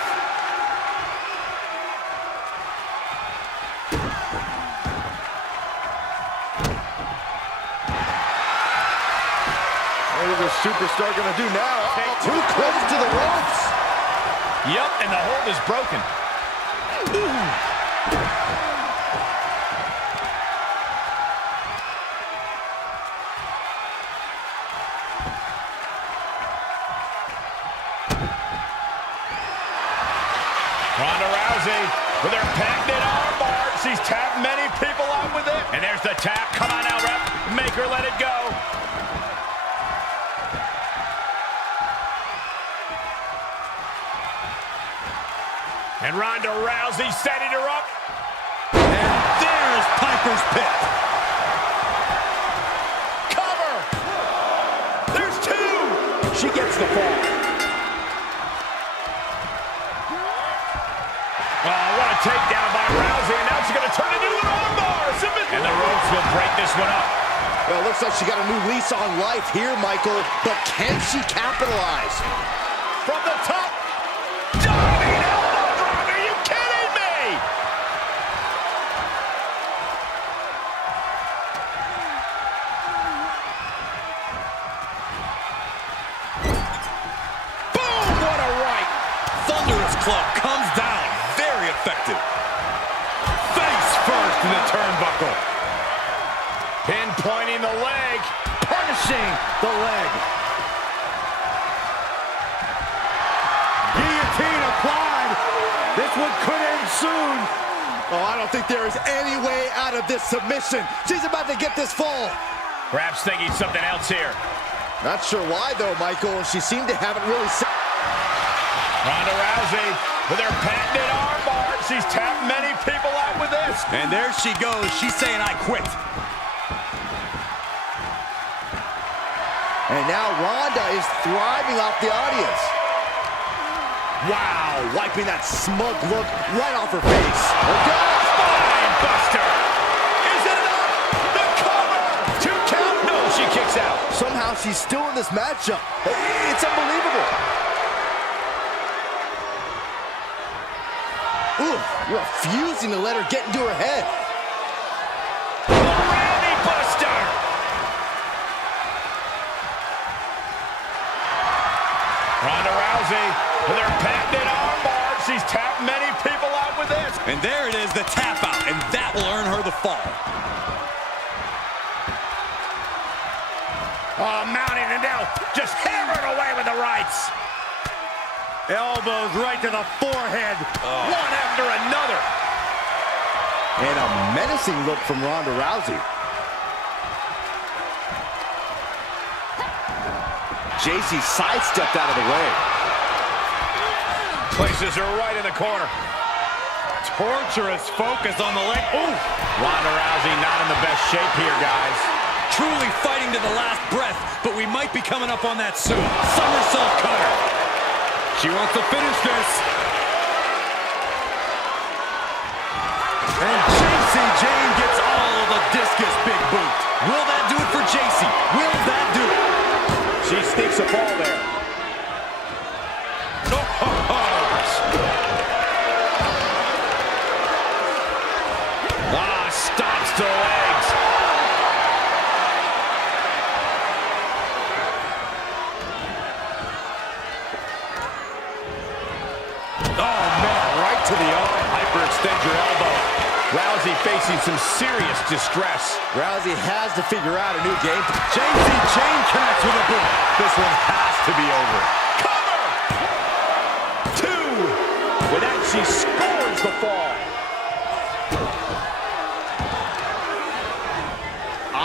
What is this superstar gonna do now? Too close to the ropes. Yup, and the hold is broken. Ronda Rousey with her patented armbar. She's tapped many people out with it. And there's the tap. Come on now, ref. Make her let it go. And Ronda Rousey setting her up. And there's Piper's Pit. Cover. There's 2. She gets the fall. Oh, what a takedown by Rousey. And now she's going to turn it into an armbar. And the ropes will break this one up. Well, it looks like she got a new lease on life here, Michael. But can she capitalize? From the top. Diving elbow drop. Are you kidding me? Boom! What a right. Thunderous club comes down. Very effective. Face first in the turnbuckle. Pinpointing the leg. Punishing the leg. Guillotine applied. This one could end soon. Oh, I don't think there is any way out of this submission. She's about to get this fall. Perhaps thinking something else here. Not sure why, though, Michael. She seemed to have it really set. Ronda Rousey with her patented armbar. She's tapped many people out with this. And there she goes. She's saying, I quit. And now Ronda is thriving off the audience. Wow, wiping that smug look right off her face. Spine buster. Is it enough? The cover. 2 count. No, she kicks out. Somehow she's still in this matchup. It's unbelievable. Ooh, refusing to let her get into her head. Randy buster. Ronda Rousey with her patented armbar. She's tapped many people out with this. And there it is, the tap out, and that will earn her the fall. Oh, mounting and now just hammering away with the rights. Elbows right to the forehead. One after another. And a menacing look from Ronda Rousey. Jacy sidestepped out of the way. Places her right in the corner. Torturous focus on the leg. Ooh! Ronda Rousey not in the best shape here, guys. Truly fighting to the last breath, but we might be coming up on that soon. Somersault cutter. She wants to finish this. And Jayne gets all of the discus big boot. Will that do it for Jacy? Will that do it? She sneaks a fall there. Stops to the legs. Oh, man, right to the arm. Hyperextend your elbow. Rousey facing some serious distress. Rousey has to figure out a new game. Jayne connects with a boot. This one has to be over. Cover! 2. With that, she scores the fall.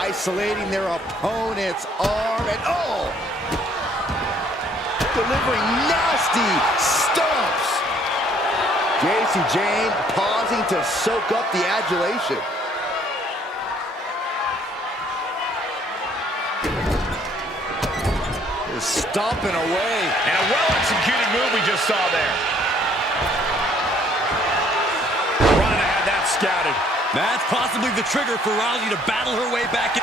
Isolating their opponent's arm and delivering nasty stomps. Jayne pausing to soak up the adulation. Just stomping away. And a well-executed move we just saw there. Ronda had that scouted. That's possibly the trigger for Rousey to battle her way back in.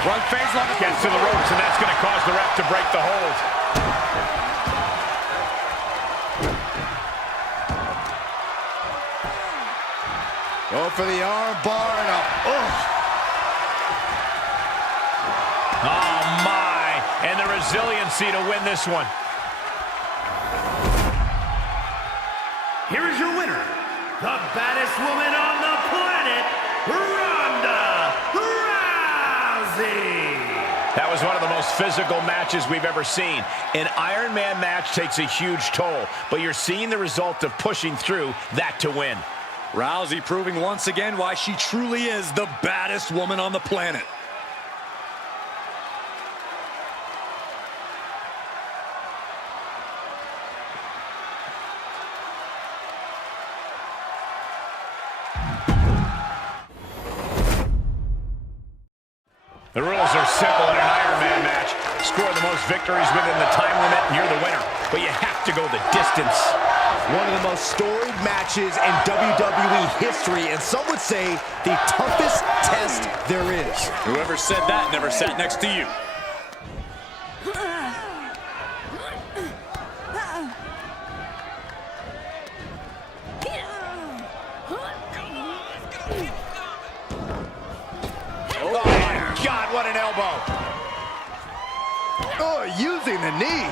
Front face lock gets to the ropes, and that's going to cause the ref to break the hold. Go for the arm bar and Oh, my. And the resiliency to win this one. Here is your winner, the baddest woman on the planet, Ronda Rousey. That was one of the most physical matches we've ever seen. An Iron Man match takes a huge toll, but you're seeing the result of pushing through that to win. Rousey proving once again why she truly is the baddest woman on the planet. The rules are simple in an Iron Man match. Score the most victories within the time limit, and you're the winner. But you have to go the distance. one of the most storied matches in WWE history, and some would say the toughest test there is. Whoever said that never sat next to you. Oh my God, what an elbow. Oh, using the knee.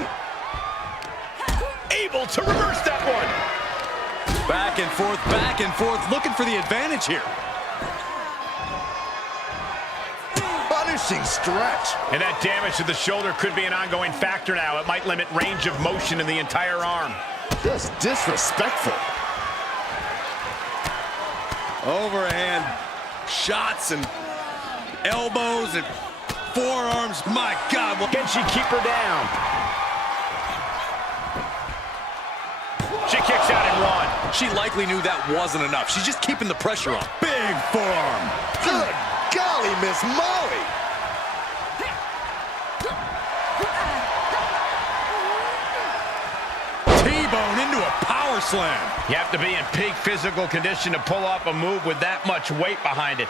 Able to reverse that one. Back and forth, looking for the advantage here. Punishing stretch. And that damage to the shoulder could be an ongoing factor now. It might limit range of motion in the entire arm. Just disrespectful. Overhand shots and elbows and forearms. My God. Can she keep her down? She kicks out in one. She likely knew that wasn't enough. She's just keeping the pressure on. Big forearm. Good golly, Miss Molly. T-bone into a power slam. You have to be in peak physical condition to pull off a move with that much weight behind it.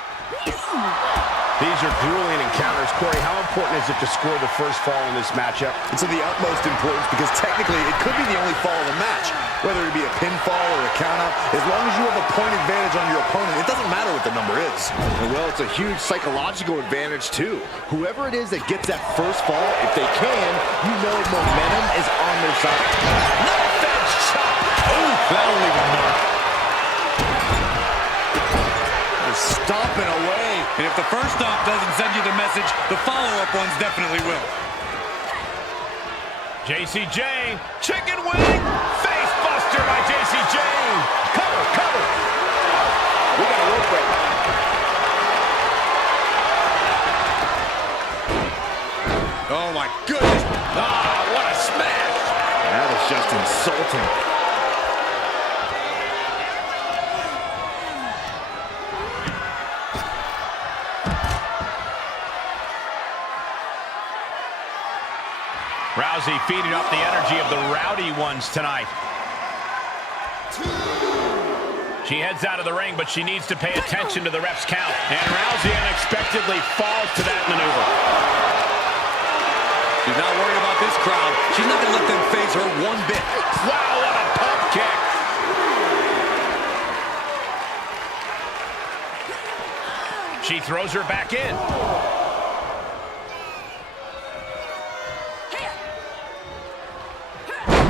These are grueling encounters. Corey, how important is it to score the first fall in this matchup? It's of the utmost importance because technically it could be the only fall of the match. Whether it be a pinfall or a countout, as long as you have a point advantage on your opponent, it doesn't matter what the number is. And well, it's a huge psychological advantage too. Whoever it is that gets that first fall, if they can, you know momentum is on their side. No fence chop. Ooh, that'll leave a mark. Just stomping away. And if the first stomp doesn't send you the message, the follow-up ones definitely will. Jacy Jayne, chicken wing, face buster by Jacy Jayne. Cover, cover. We got a rope break. Oh my goodness. Ah, what a smash. That is just insane. insulting. Rousey feeding up the energy of the rowdy ones tonight. She heads out of the ring, but she needs to pay attention to the ref's count. And Rousey unexpectedly falls to that maneuver. She's not worried about this crowd. She's not going to let them phase her one bit. Wow, what a pump kick. She throws her back in.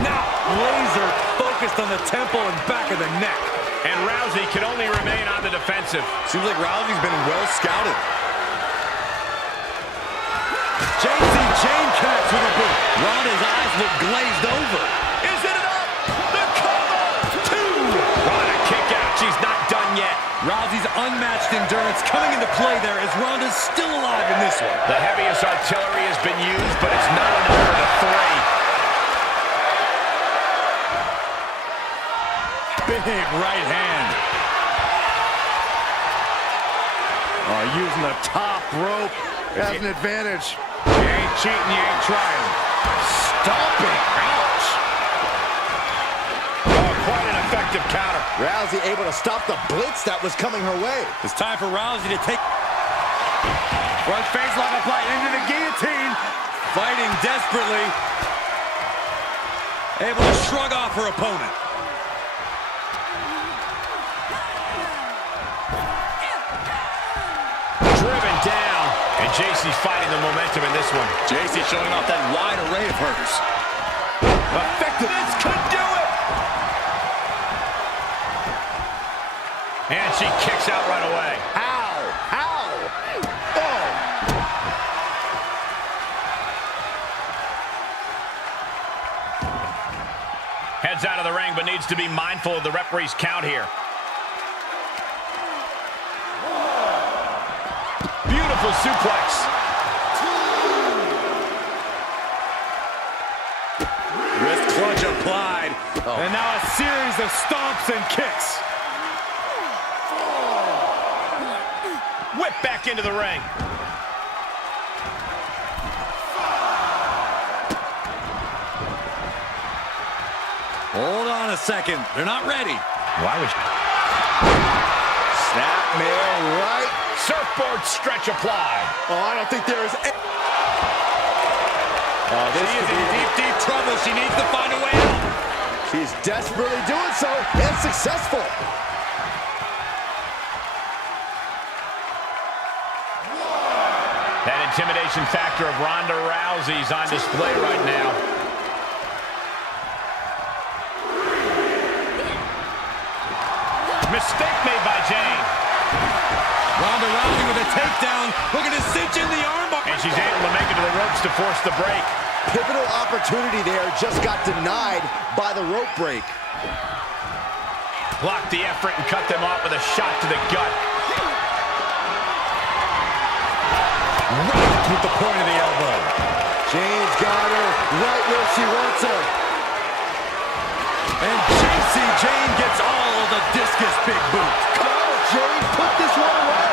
Now, laser focused on the temple and back of the neck. And Rousey can only remain on the defensive. Seems like Rousey's been well scouted. Jayne connects with a boot. Ronda's eyes look glazed over. Is it enough? The cover! Two! Ronda kick out. She's not done yet. Rousey's unmatched endurance coming into play there as Ronda's still alive in this one. The heaviest artillery has been used, but it's not enough for the three. Big right hand. Oh, using the top rope. Has an advantage. You ain't cheating, you ain't trying. Stomping. Ouch. Oh, quite an effective counter. Rousey able to stop the blitz that was coming her way. It's time for Rousey to take... Front face lock applied into the guillotine. Fighting desperately. Able to shrug off her opponent. Driven down. And Jacy's fighting the momentum in this one. Jacy showing off that wide array of hers. Effective. This could do it. And she kicks out right away. Ow! Ow! Oh! Heads out of the ring, but needs to be mindful of the referee's count here. Beautiful suplex. Wrist clutch applied. And now a series of stomps and kicks. Whip back into the ring. Hold on a second. They're not ready. Why would Snapmare right. surfboard stretch applied? Oh, I don't think there is... She is in deep, deep trouble. She needs to find a way out. She's desperately doing so, and successful. That intimidation factor of Ronda Rousey's on display right now. Mistake made by Jayne. Ronda Rousey with a takedown. Looking to cinch in the armbar. And she's able to make it to the ropes to force the break. Pivotal opportunity there, just got denied by the rope break. Block the effort and cut them off with a shot to the gut. Right with the point of the elbow. Jayne's got her right where she wants her. And Jayne gets all of the discus big boot. Come on, Jayne, put this one away.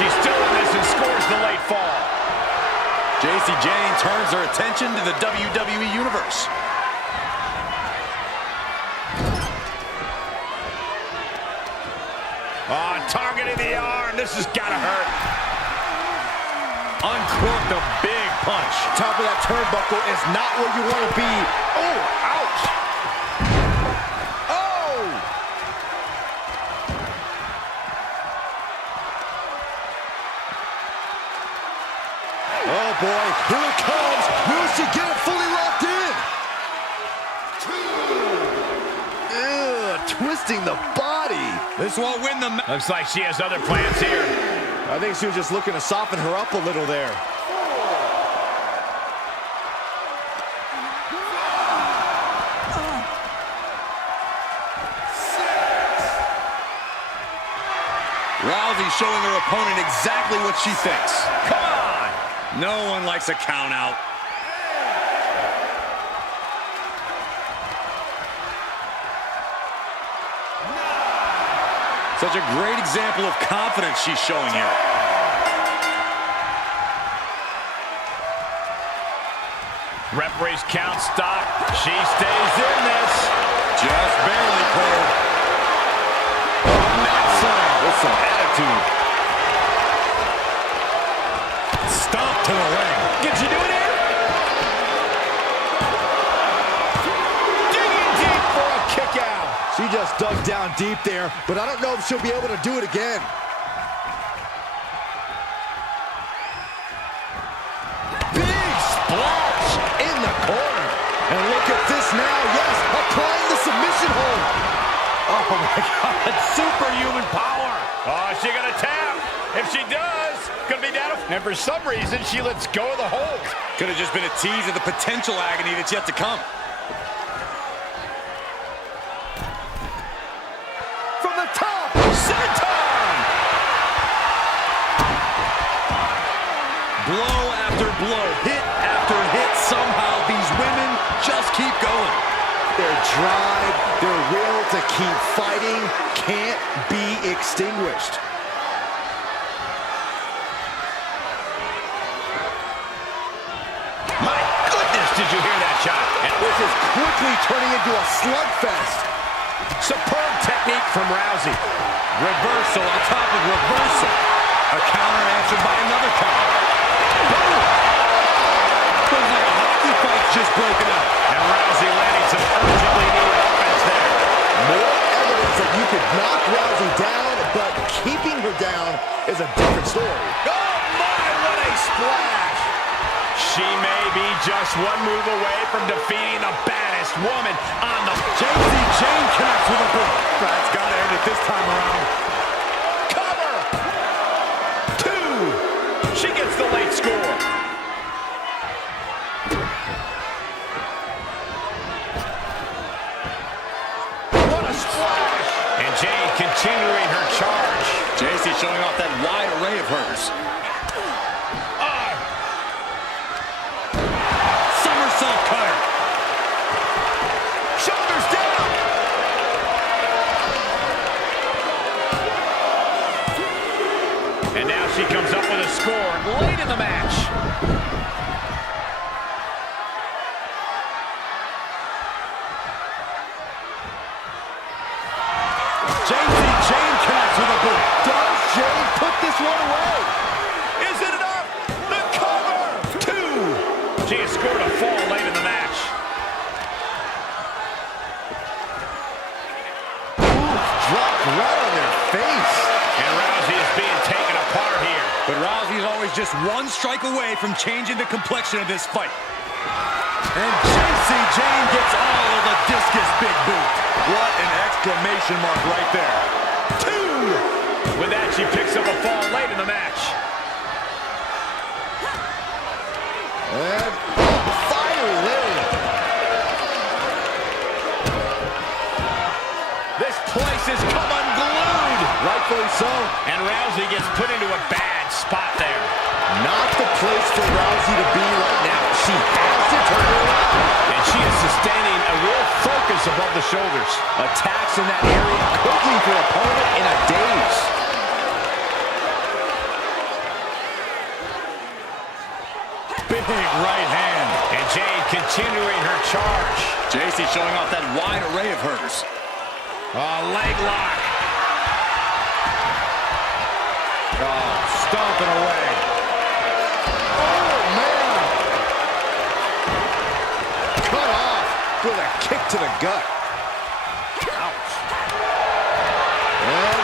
She's still in this and scores the late fall. Jayne turns her attention to the WWE Universe. Oh, targeting the arm. This has got to hurt. Uncorked a big punch. Top of that turnbuckle is not where you want to be. Oh, ouch. Oh! Oh, boy. Here it comes. Will she get it fully locked in? Twisting the body. This won't win the match. Looks like she has other plans here. I think she was just looking to soften her up a little there. Rousey showing her opponent exactly what she thinks. Come on! No one likes a count out. Such a great example of confidence she's showing here. Referee's count stop. She stays in this. Just barely cleared. Mat slam with some attitude. Stomp to the leg. Can she do it here? Digging deep for a kick out. She just dug down deep there, but I don't know if she'll be able to do it again. Big splash in the corner. And look at this now, yes, applying the submission hold. Oh my God, superhuman power. Oh, is she gonna tap? If she does, gonna be down. And for some reason, she lets go of the hold. Could have just been a tease of the potential agony that's yet to come. From the top, Senton! Blow after blow, hit after hit. Somehow these women just keep going. their drive, their will to keep fighting can't be extinguished. My goodness, did you hear that shot? And this is quickly turning into a slugfest. Superb technique from Rousey. Reversal on top of reversal. A counter answered by another counter. Boom! Looks like a hockey fight's just broken up. And Rousey landing some urgently needed offense there. More evidence that you could knock Rousey down, but keeping her down is a different story. Oh my, what a splash! She may be just one move away from defeating the baddest woman on the... Jayne connects with a boot. That's got to end it this time around. Cover! 2! She gets the late score. What a splash! And Jayne continuing her charge. Jacy showing off that wide array of hers. Somersault cutter. Shoulders down! And now she comes up with a score late in the match. Jayne connects with a boot. Does Jayne put this one away? Is it enough? The cover! 2! She has scored a fall late in the match. Dropped right on their face. And Rousey is being taken apart here. But Rousey's always just one strike away from changing the complexion of this fight. And Jayne gets all of the discus big boot. What an exclamation mark right there. 2! With that, she picks up a fall late in the match. And finally, Larry. This place has come unglued. Rightfully so. And Rousey gets put into a bad spot there. Not the place for Rousey to be right now. She has to turn it around. And she is sustaining a real focus above the shoulders. Attacks in that area could leave her opponent in a daze. Big right hand. And Jayne continuing her charge. Jacy showing off that wide array of hers. Leg lock. Oh, stomping away. Oh, man. Cut off with a kick to the gut. Ouch. And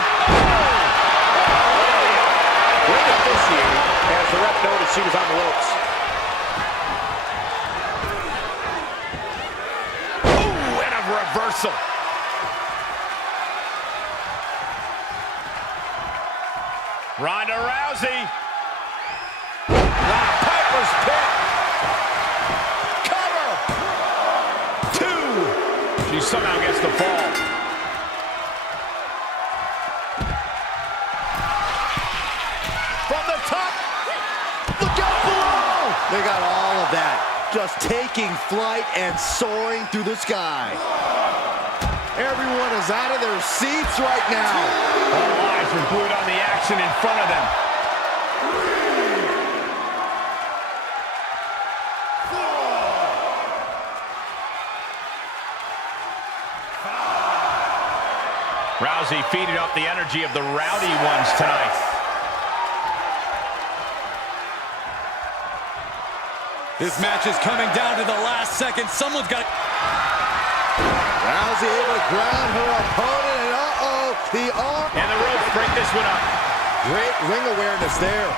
Great officiating as the ref noticed she was on the ropes. Ooh, and a reversal. Ronda Rousey. Piper's Pit. Cover. 2. She somehow gets the fall. From the top. look out below. They got all of that. Just taking flight and soaring through the sky. Everyone is out of their seats right now. All eyes are glued on the action in front of them. Rousey feeding up the energy of the rowdy ones tonight. This match is coming down to the last second. Someone's got... Rousey able to ground her opponent, and uh-oh, the arm. And the ropes break this one up. Great ring awareness there.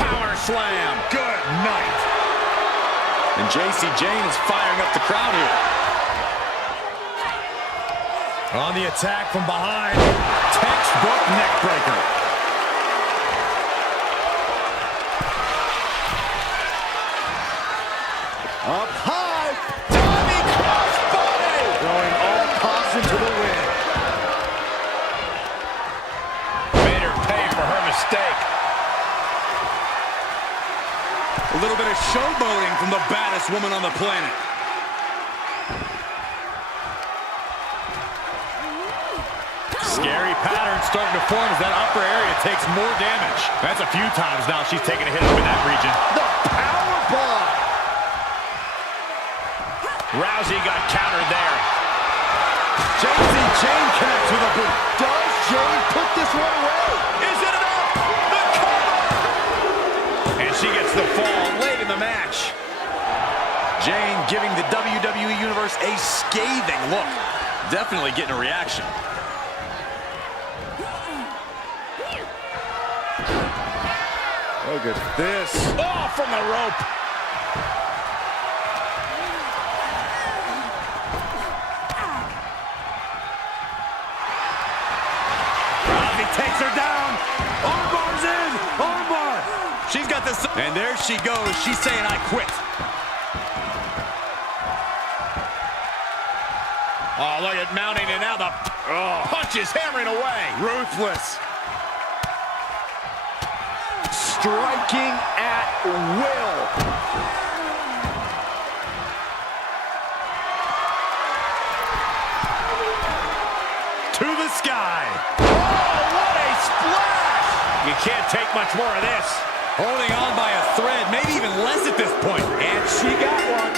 Power slam. Good night. And Jayne is firing up the crowd here. On the attack from behind. Textbook neck breaker. Up high, Tommy crossbody! Throwing all caution to the wind. Made her pay for her mistake. A little bit of showboating from the baddest woman on the planet. Scary pattern starting to form as that upper area takes more damage. That's a few times now she's taken a hit up in that region. The powerbomb! Rousey got countered there. Jayne connects with a boot. Does Jayne put this one away? Is it enough? The cover! And she gets the fall late in the match. Jayne giving the WWE Universe a scathing look. Definitely getting a reaction. Look at this. Oh, from the rope. Rousey takes her down. Armbar's in. Armbar. She's got this. And there she goes. She's saying, I quit. Oh, look at mounting, and now the punch is hammering away. Ruthless. Striking at will. To the sky. Oh, what a splash! You can't take much more of this. Holding on by a thread, maybe even less at this point. And she got one.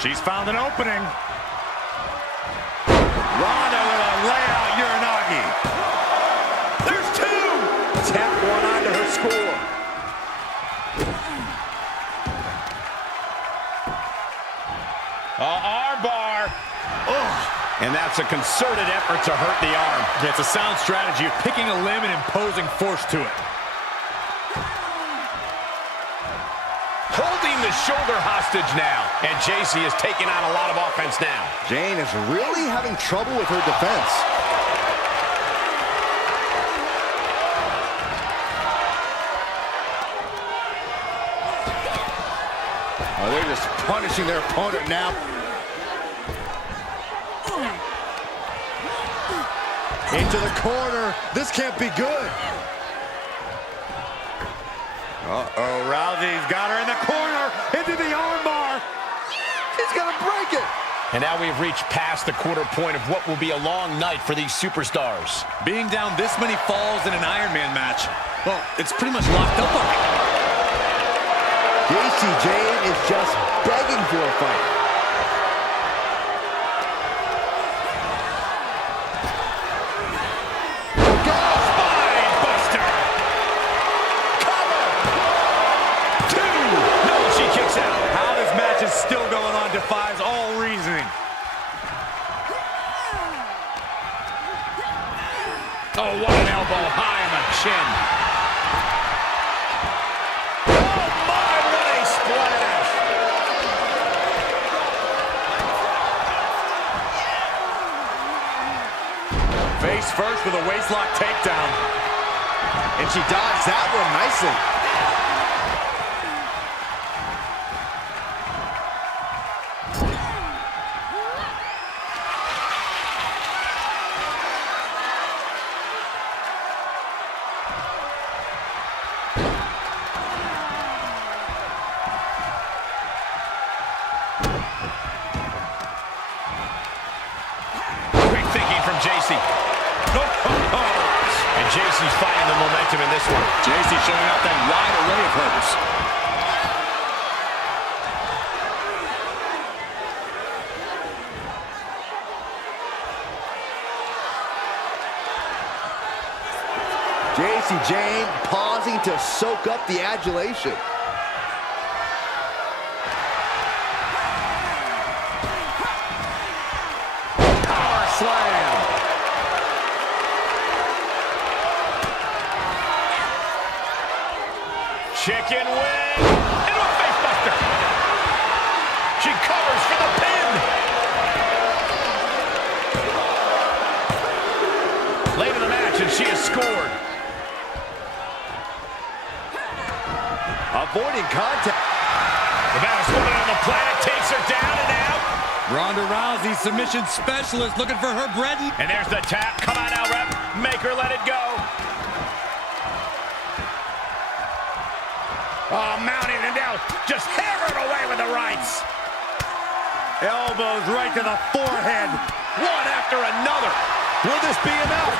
She's found an opening. Ronda with a layout Uranagi. There's two! Tap one onto her score. Armbar. And that's a concerted effort to hurt the arm. It's a sound strategy of picking a limb and imposing force to it. Holding the shoulder hostage now. And Jacy is taking on a lot of offense now. Jayne is really having trouble with her defense. Oh, they're just punishing their opponent now. Into the corner. This can't be good. Uh-oh, Rousey's got her in the corner, into the armbar. He's gonna break it. And now we've reached past the quarter point of what will be a long night for these superstars. Being down this many falls in an Iron Man match, well, it's pretty much locked up already. Jayne is just begging for a fight. Still going on, defies all reasoning. Oh, what an elbow high on the chin. Oh, my, what a splash. Face first with a waistlock takedown. And she dodged that one nicely. this one. Jacy showing off that wide array of hers. Jacy Jayne pausing to soak up the adulation. Power slam. Chicken wing into a facebuster. She covers for the pin. Late in the match, and she has scored. Avoiding contact. The baddest woman on the planet takes her down and out. Ronda Rousey, submission specialist, looking for her bread. And there's the tap. Come on now, ref. Make her let it go. Oh, mounting it down. Just hammering away with the rights. Elbows right to the forehead. One after another. Will this be enough?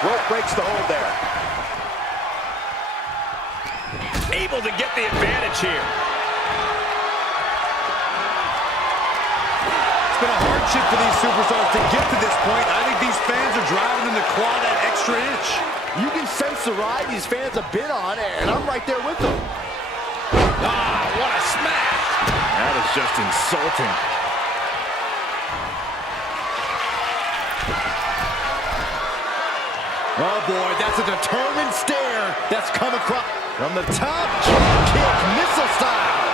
Rope breaks the hold there. Able to get the advantage here. It's been a hardship for these superstars to get to this point. I think these fans are driving them to claw that extra inch. You can sense the ride these fans have been on, and I'm right there with them. Ah, what a smash. That is just insulting. Oh boy, that's a determined stare that's come across. From the top, drop kick, missile style.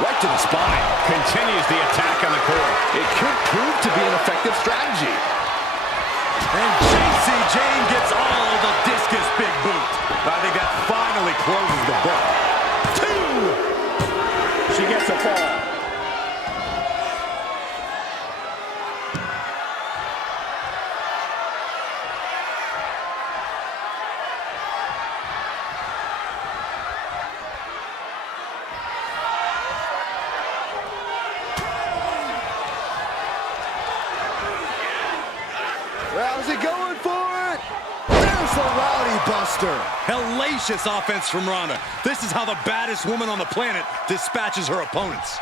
Right to the spine. Continues the attack on the core. It could prove to be an effective strategy. And Jacy Jayne gets all of the discus big boot. I think that finally closes the book. 2. She gets a fall. Rousey going for it. There's the Rowdy Buster. Hellacious offense from Ronda. This is how the baddest woman on the planet dispatches her opponents.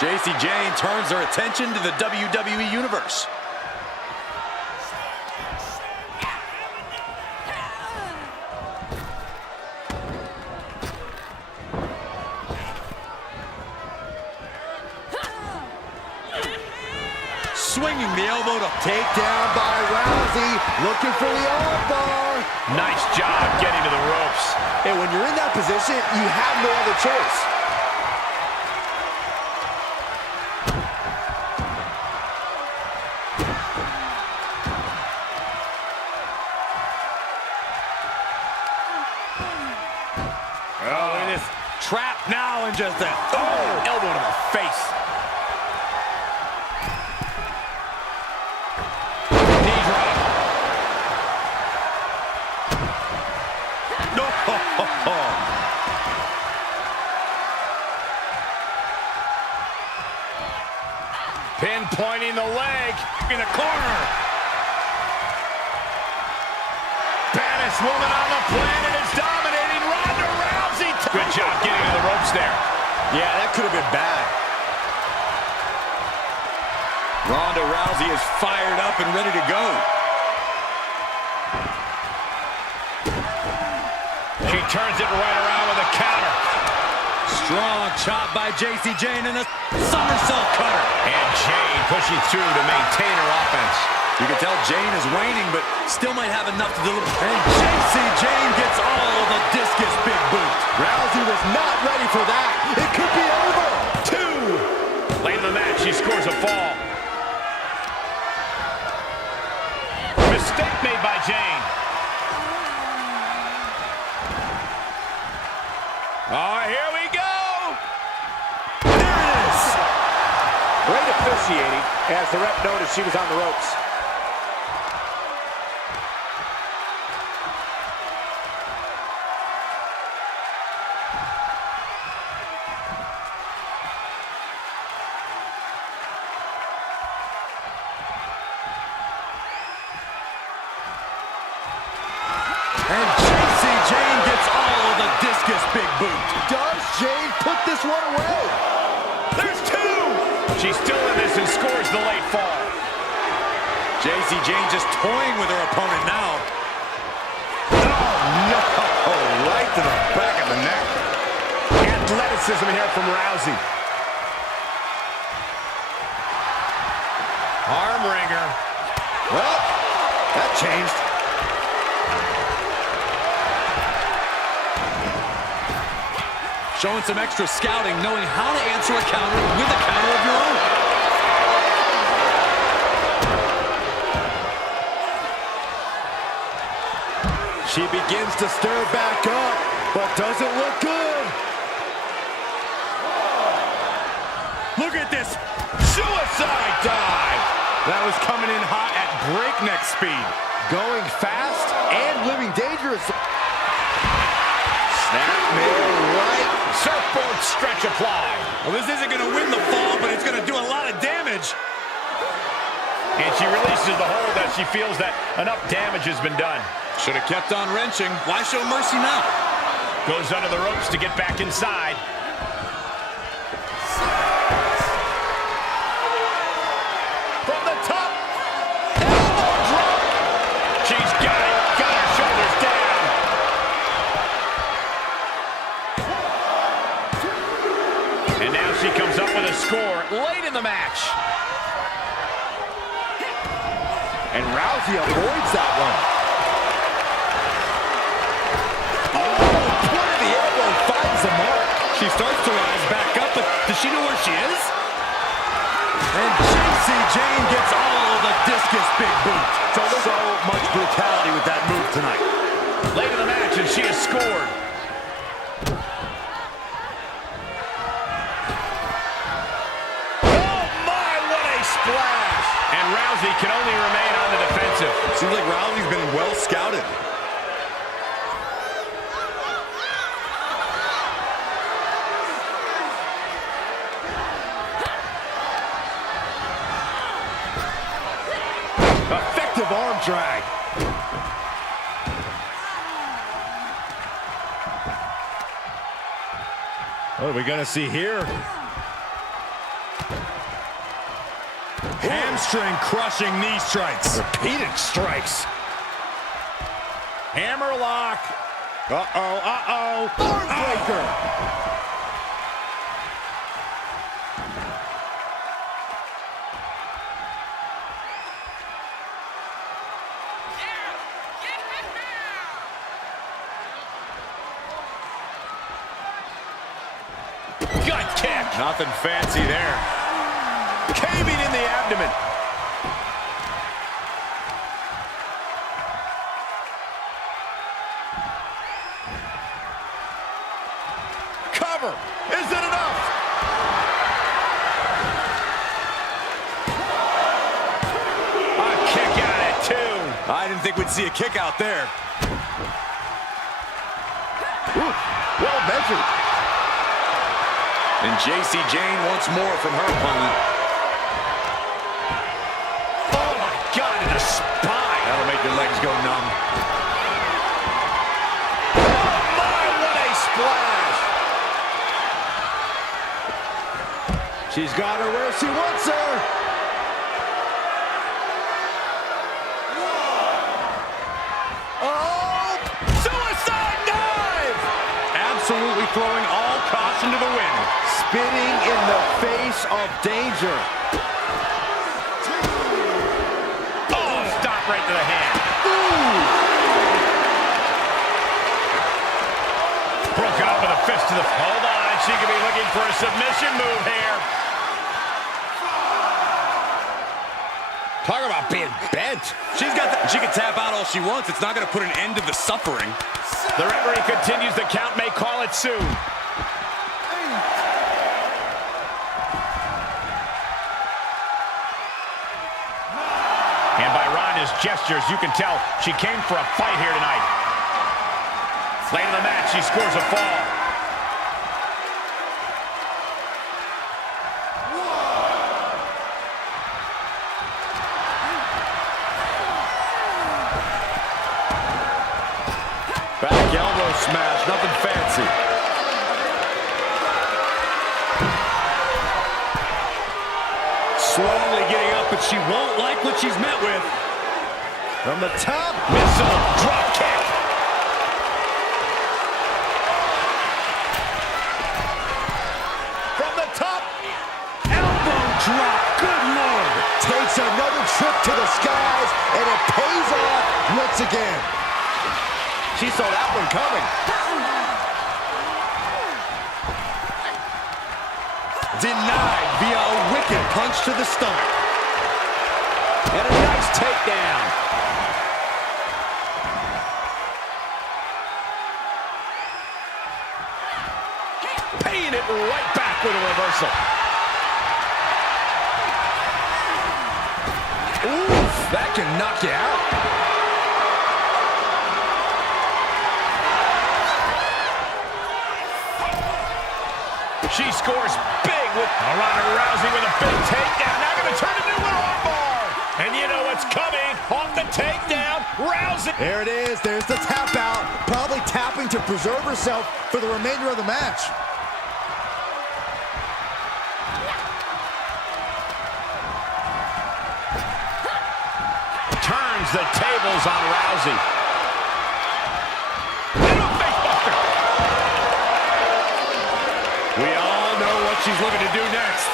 Jacy Jayne turns her attention to the WWE Universe. Swinging the elbow to Takedown by Rousey. Looking for the armbar. Nice job getting to the ropes. And when you're in that position, you have no other choice. Oh, look at this trap now and just that. Oh, elbow to the face. Knee drop. No. Pinpointing the leg in the corner. Baddest woman on the planet is dominating. Ronda Rousey. Good job getting to the ropes there. Yeah, that could have been bad. Ronda Rousey is fired up and ready to go. She turns it right around with a counter. Strong chop by Jacy Jayne and a somersault cutter. And Jayne pushing through to maintain her offense. You can tell Jayne is waning, but still might have enough to deliver. And Jacy Jayne gets all of the discus big boot. Rousey was not ready for that. It could be over. 2. Late in the match, she scores a fall. Mistake made by Jayne. Oh, here we go. There it is. Great officiating as the ref noticed she was on the ropes. this one away. There's two. She's still in this and scores the late fall. Jacy Jayne just toying with her opponent now. No, right to the back of the neck. Athleticism here from Rousey. Arm wringer. Well, that changed. Showing some extra scouting, knowing how to answer a counter with a counter of your own. She begins to stir back up, but doesn't look good. Look at this suicide dive. That was coming in hot at breakneck speed. Going fast and living dangerous. Snapmare right. Surfboard stretch applied. Well, this isn't going to win the fall, but it's going to do a lot of damage. And she releases the hold as she feels that enough damage has been done. Should have kept on wrenching. Why show mercy now? Goes under the ropes to get back inside. From the top. Elbow drop. She's got it. Got her shoulders down. And now she comes up with a score late in the match. And Rousey avoids that one. She starts to rise back up, but does she know where she is? And Jacy Jayne gets all of the discus big boot. So much brutality with that move tonight. Late in the match, and she has scored. Oh my, what a splash! And Rousey can only remain on the defensive. Seems like Rousey's been well scouted. Effective arm drag. What are we going to see here? Hamstring crushing knee strikes. Repeated strikes. Hammer lock. Uh-oh. Arm breaker. Gut kick. Nothing fancy there. Caving in the abdomen. Cover. Is it enough? A kick out at two. I didn't think we'd see a kick out there. Ooh, well measured. And Jacy Jayne wants more from her opponent. Oh my God, in the spine. That'll make your legs go numb. Oh my, what a splash. She's got her where she wants her. Oh, Suicide dive. Absolutely throwing all caution to the wind. spitting in the face of danger. Oh, stop right to the hand. Broke out with a fist to the... Hold on, she could be looking for a submission move here. Talk about being bent. She can tap out all she wants. It's not going to put an end to the suffering. The referee continues the count, may call it soon. And by Ronda's gestures, you can tell she came for a fight here tonight. Late in the match, she scores a fall. Back elbow smash, nothing fancy. Slowly getting up, but she won't like what she's met with. From the top. Missile. Drop kick. From the top. Elbow drop. Good Lord. Takes another trip to the skies, and it pays off once again. She saw that one coming. Denied via a wicked punch to the stomach. And a nice takedown. Paying it right back with a reversal. Oof, that can knock you out. She scores big with Ronda Rousey with a big takedown. Now going to turn into an armbar. And you know what's coming. Off the takedown, Rousey. There it is. There's the tap out. Probably tapping to preserve herself for the remainder of the match. Turns the tables on Rousey. And a facebuster. We all know what she's looking to do next.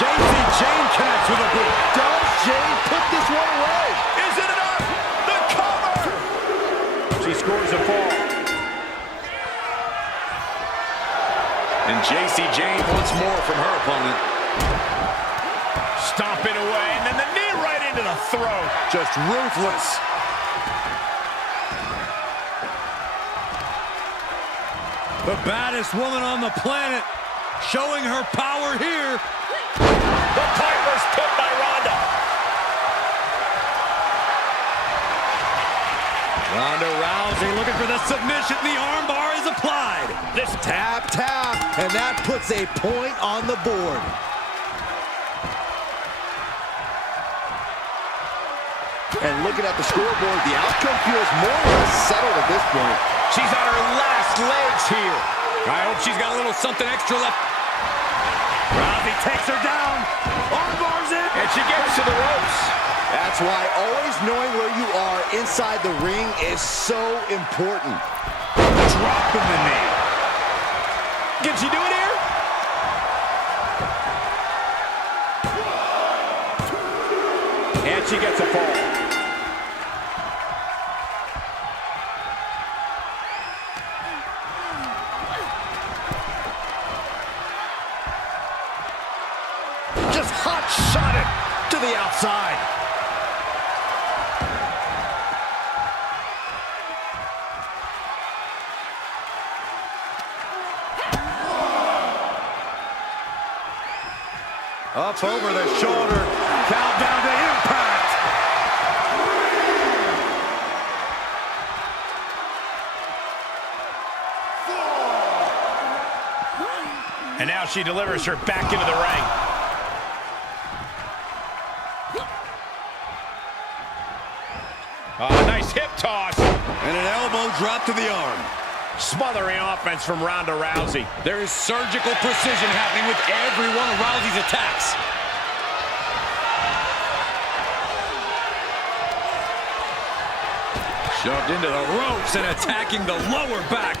Jayne connects with a boot. Does Jayne put this one away? Is it enough? The cover. She scores a fall. And Jayne wants more from her opponent. Stomping away, and then the knee right into the throat. Just ruthless. The baddest woman on the planet, showing her power here. The Piper's pit by Ronda. Ronda Rousey looking for the submission. The armbar is applied. This Tap, and that puts a point on the board. And looking at the scoreboard, the outcome feels more or less settled at this point. she's on her last legs here. I hope she's got a little something extra left. Rousey takes her down. Armbars in. And she gets to the ropes. That's why always knowing where you are inside the ring is so important. Dropping the knee. Can she do it here? And she gets a fall. Just hot-shot it to the outside. Up over the shoulder. Countdown to impact. And now she delivers her back into the ring. Nice hip toss. And an elbow drop to the arm. Smothering offense from Ronda Rousey. There is surgical precision happening with every one of Rousey's attacks. Shoved into the ropes and attacking the lower back.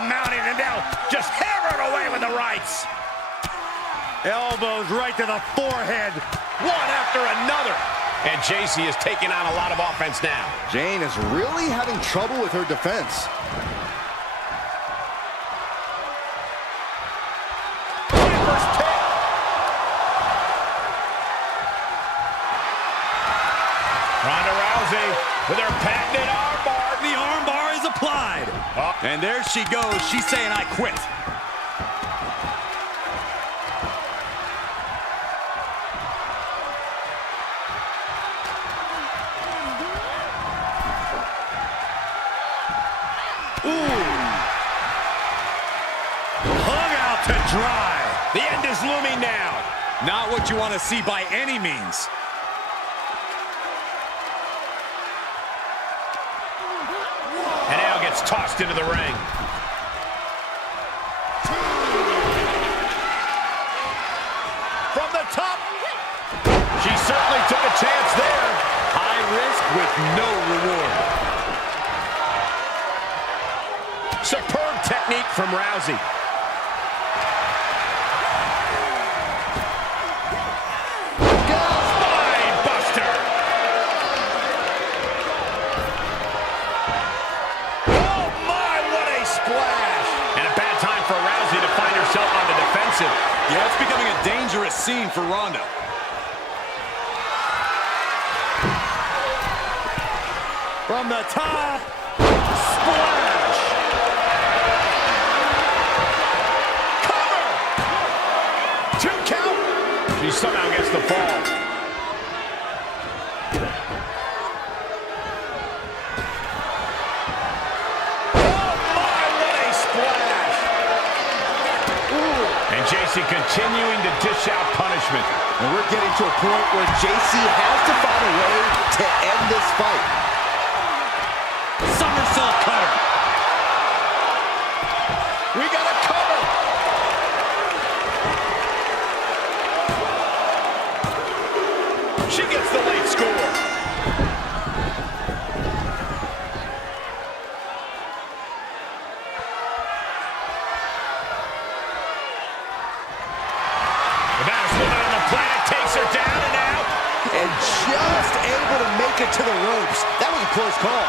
Mounting and now just hammered away with the rights. Elbows right to the forehead. One after another. And Jacy is taking on a lot of offense now. Jayne is really having trouble with her defense. Piper's pit. Ronda Rousey with her patented armbar. The armbar is applied. And there she goes. She's saying, I quit. out to dry. The end is looming now. Not what you want to see by any means. And now gets tossed into the ring. From the top. She certainly took a chance there. High risk with no reward. Superb technique from Rousey. Spine buster. Oh my, what a splash. And a bad time for Rousey to find herself on the defensive. Yeah, it's becoming a dangerous scene for Ronda. From the top, splash! Cover! 2 count. She somehow gets the fall. Oh my, what a splash! Ooh. And Jacy continuing to dish out punishment. And we're getting to a point where Jacy has to find a way to end this fight. Somersault cutter. We got a cover. She gets the late score. The baddest woman on the planet takes her down and out. And just able to make it to the ropes. That was a close call.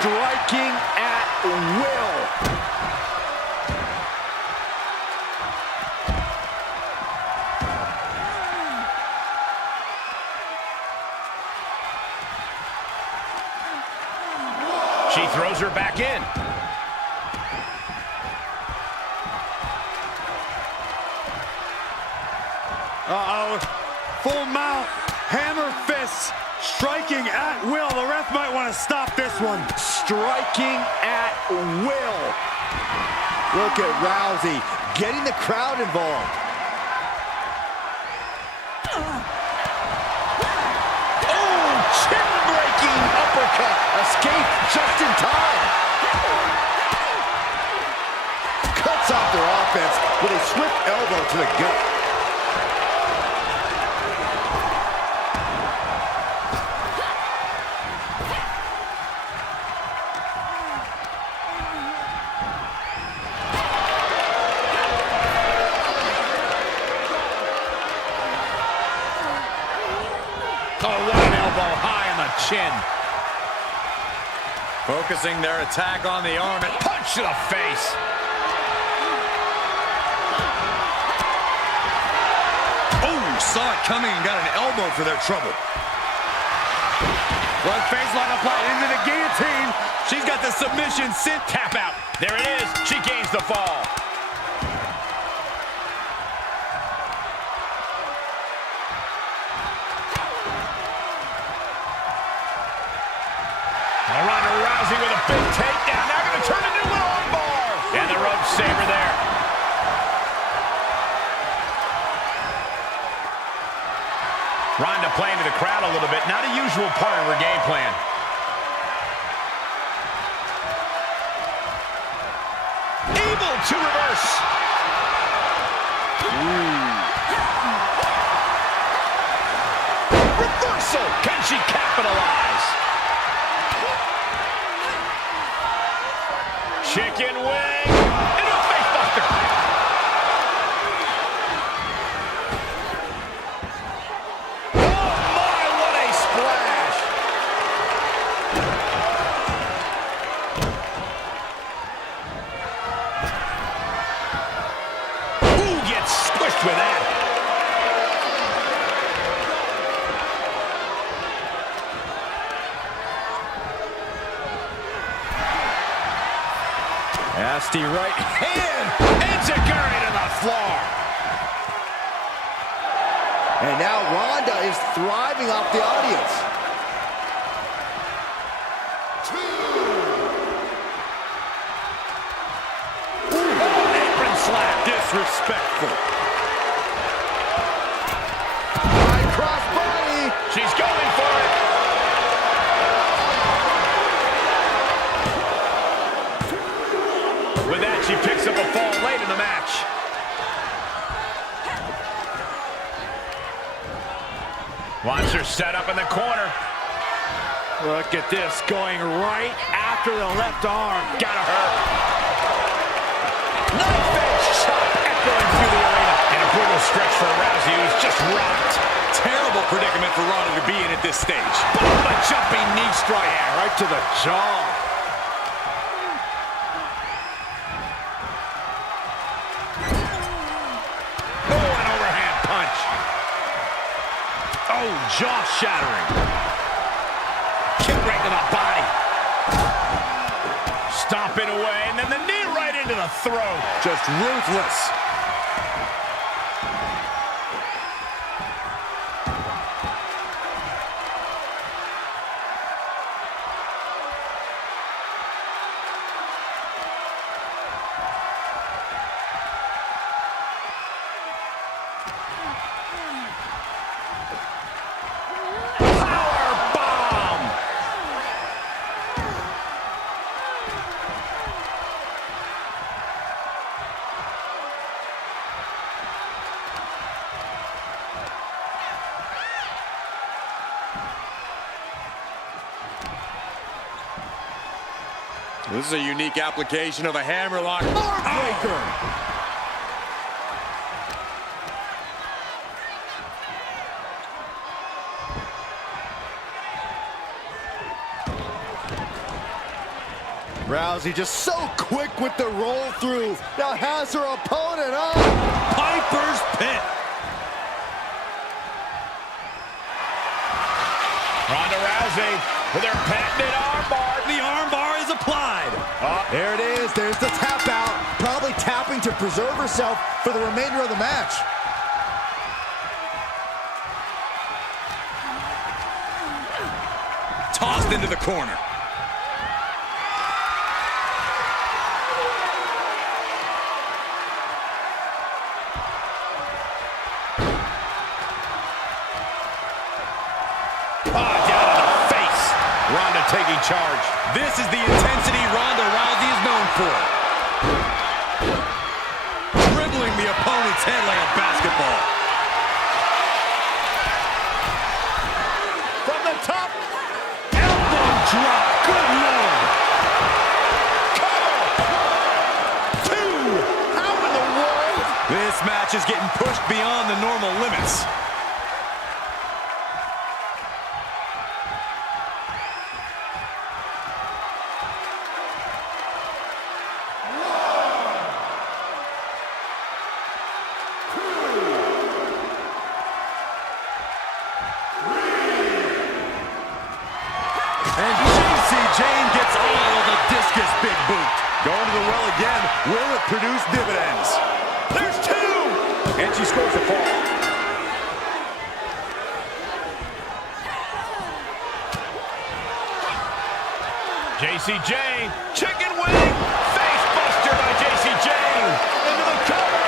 Striking at will. She throws her back in. Uh-oh. Full mount. Hammer fists. Striking at will. The ref might want to stop this one. Striking at will. Look at Rousey getting the crowd involved. Oh, chin-breaking uppercut. Escape just in time. Cuts off their offense with a swift elbow to the gut. Oh, what an elbow high on the chin. Focusing their attack on the arm and Punch to the face. oh, saw it coming and got an elbow for their trouble. One face lock applied into the guillotine. She's got the submission sit. Tap out. There it is. She gains the fall. Ronda Rousey with a big takedown. Now going to turn into an armbar. And the rope saver there. Ronda playing to the crowd a little bit. Not a usual part of her game plan. Able to reverse. Reversal. Can she capitalize? Chicken wing into a face buster. Oh my, what a splash. Ooh, gets squished with that. Nasty right hand. Enziguri to the floor. And now Ronda is thriving off the audience. Apron slap. Disrespectful. High cross body. She's going for it. With that, she picks up a fall late in the match. Watch her set up in the corner. Look at this, going right after the left arm. Gotta hurt. Knife edge chop echoing through the arena. And a brutal stretch for Rousey, who's just rocked. Terrible predicament for Ronda to be in at this stage. Boom, a jumping knee strike. Yeah, right to the jaw. Oh, an overhand punch. Oh, jaw-shattering. Kick right to the body. Stomping away, and then the knee right into the throat. Just ruthless. This is a unique application of a hammerlock. Heartbreaker! Rousey just so quick with the roll through. Now has her opponent up. Piper's Pit. Ronda Rousey with her patented armbar. The armbar is applied. There it is. There's the tap out. Probably tapping to preserve herself for the remainder of the match. Tossed into the corner. Ronda taking charge. This is the intensity Ronda Rousey is known for. Dribbling the opponent's head like a basketball. From the top. Elbow drop. Good Lord. Cover. 2. How in the world? This match is getting pushed beyond the normal limits. And Jayne gets all of the discus big boot. Going to the well again. Will it produce dividends? There's 2. And she scores a fall. Jayne. Chicken wing. Face buster by Jayne. Into the cover.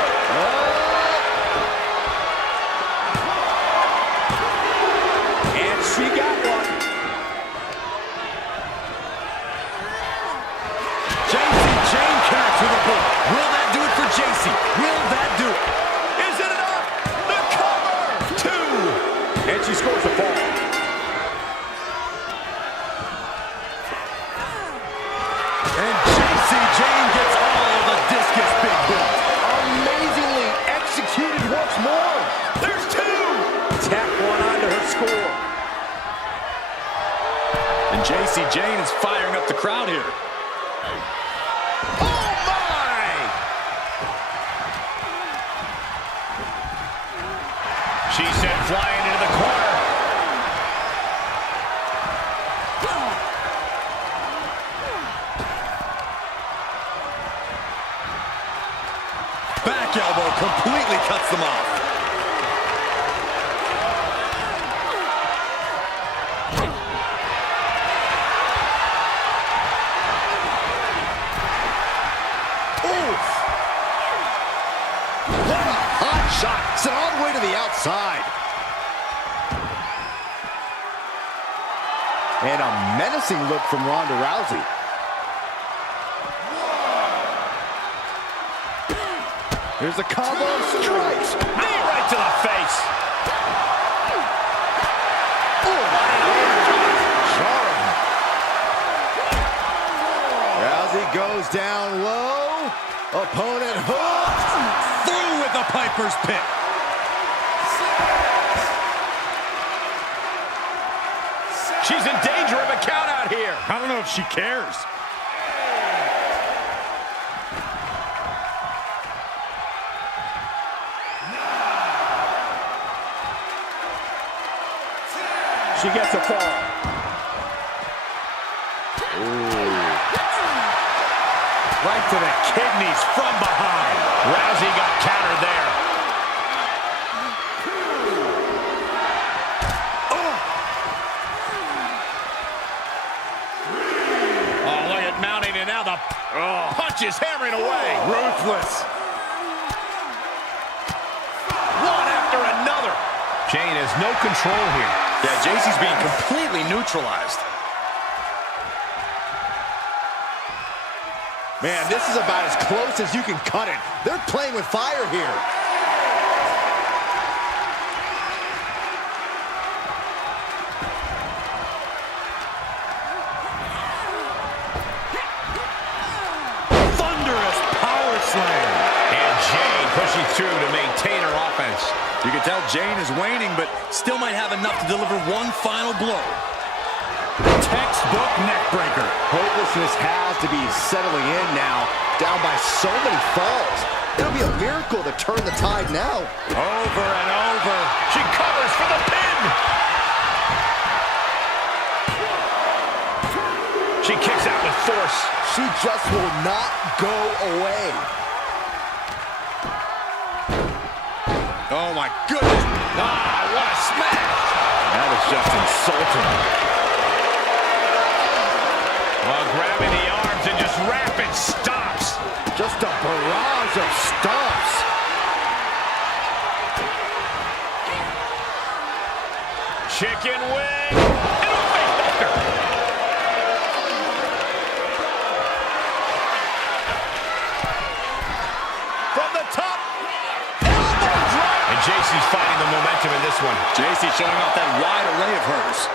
And she got one. Jayne connects with a boot. Will that do it for Jacy? Will that do it? Is it enough? The cover. 2. And she scores a fall. And Jayne gets all of the discus big boot. Amazingly executed once more. There's 2. Tap one onto her score. And Jayne is firing up the crowd here. Oh, my! She sent flying into the corner. Back elbow completely cuts them off. Takes it all the way to the outside. And a menacing look from Ronda Rousey. Here's a combo of strikes. Knee right to the face. Rousey goes down low. Opponent hooked. Through with the Piper's Pit. She's in danger of a count out here. I don't know if she cares. She gets a fall. Right to the kidneys from behind. Rousey got countered there. Oh, look at mounting, and now the punch is hammering away. Ruthless. One after another. Jayne has no control here. Yeah, Jacy's being completely neutralized. Man, this is about as close as you can cut it. They're playing with fire here. Thunderous power slam. And Jayne pushing through to maintain her offense. You can tell Jayne is waning, but still might have enough to deliver one final blow. Textbook neckbreaker. Hopelessness has to be settling in now, down by so many falls. It'll be a miracle to turn the tide now. Over and over. She covers for the pin. She kicks out with force. She just will not go away. Oh my goodness. Ah, what a smash. That is just insulting. Well, grabbing the arms and just rapid stops. Just a barrage of stomps. Chicken wing. And a facebuster. From the top. Elbow drop. And Jacy's finding the momentum in this one. Jacy showing off that wide array of hers.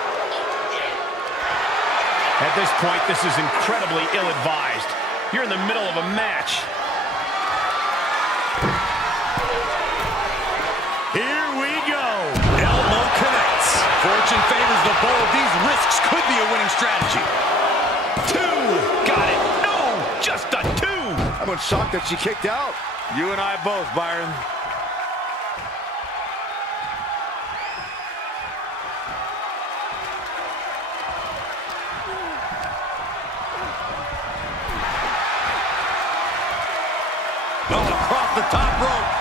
At this point, this is incredibly ill-advised. You're in the middle of a match. Here we go. Elbow connects. Fortune favors the bold. These risks could be a winning strategy. Two. Got it. No, just a two. I'm shocked that she kicked out. You and I both, Byron. Oh, across the top rope.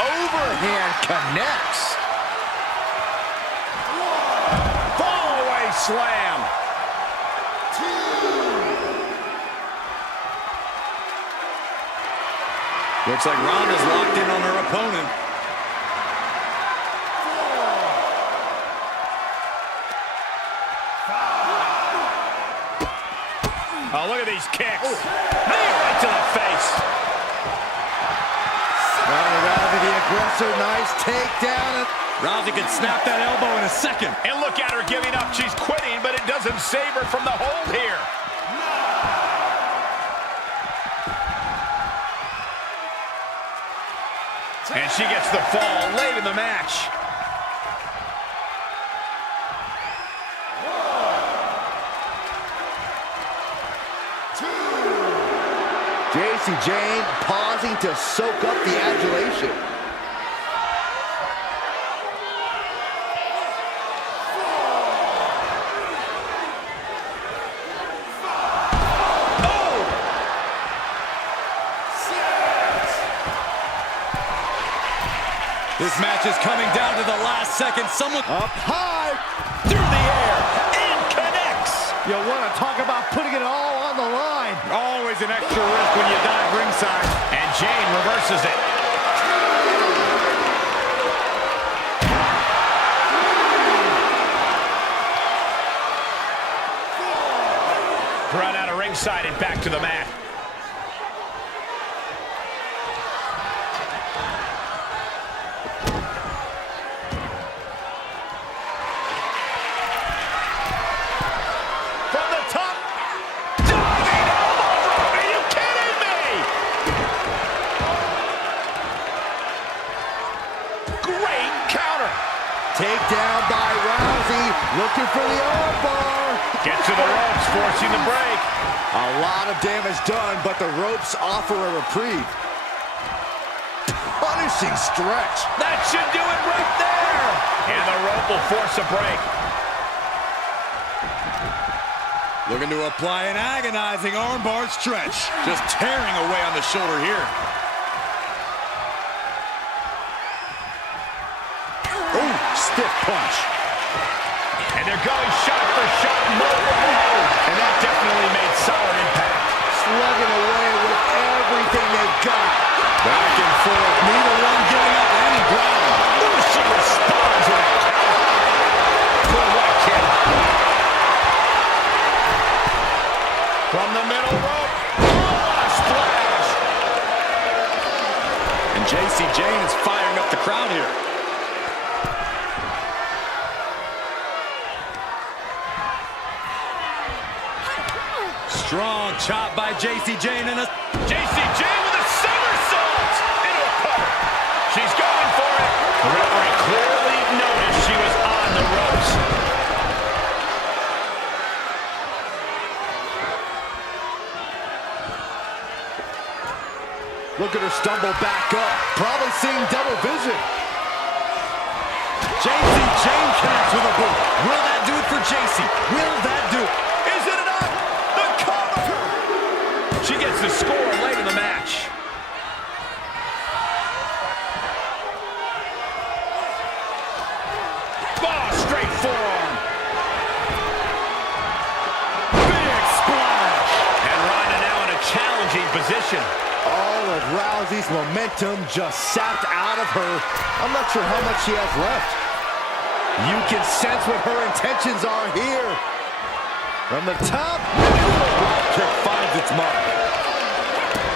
Overhand connects. Fallaway slam. Looks like Ronda's locked in on her opponent. Oh, look at these kicks. Knee right to the face. Ronda Rousey, the aggressor, nice takedown. Rousey could snap that elbow in a second. And look at her giving up. She's quitting, but it doesn't save her from the hold here. And she gets the fall late in the match. Jacy Jayne pausing to soak up the adulation. This match is coming down to the last second. Someone Up high. Through the air and connects. You want to talk about putting it all on the line. always always an extra risk when you dive ringside. And Jayne reverses it. Run out of ringside and back to the mat. From the top. Diving elbow drop. Are you kidding me? Great counter. Takedown by Rousey, looking for the armbar. Get to the ropes, forcing the break. A lot of damage done, but the ropes offer a reprieve. Punishing stretch. That should do it right there. And the rope will force a break. Looking to apply an agonizing armbar stretch. Just tearing away on the shoulder here. Ooh, stiff punch. And they're going shot for shot, multiple. And that definitely made solid impact. Slugging away with everything they've got. Back and forth, neither one giving up any ground. Ooh, she responds with a counter. Good luck, kid. From the middle rope. Oh, a splash. And Jayne is firing up the crowd here. Strong chop by Jayne and a... Jayne with a somersault into a cover. She's going for it. The referee clearly noticed she was on the ropes. Look at her stumble back up. Probably seeing double vision. Jayne connects with a boot. Will that do it for Jacy? Will that do it? Is it enough? The cover! She gets the score late in the match. Oh, straight forearm. Big splash. And Ronda now in a challenging position. All of Rousey's momentum just sapped out of her. I'm not sure how much she has left. You can sense what her intentions are here. From the top, drop kick finds its mark.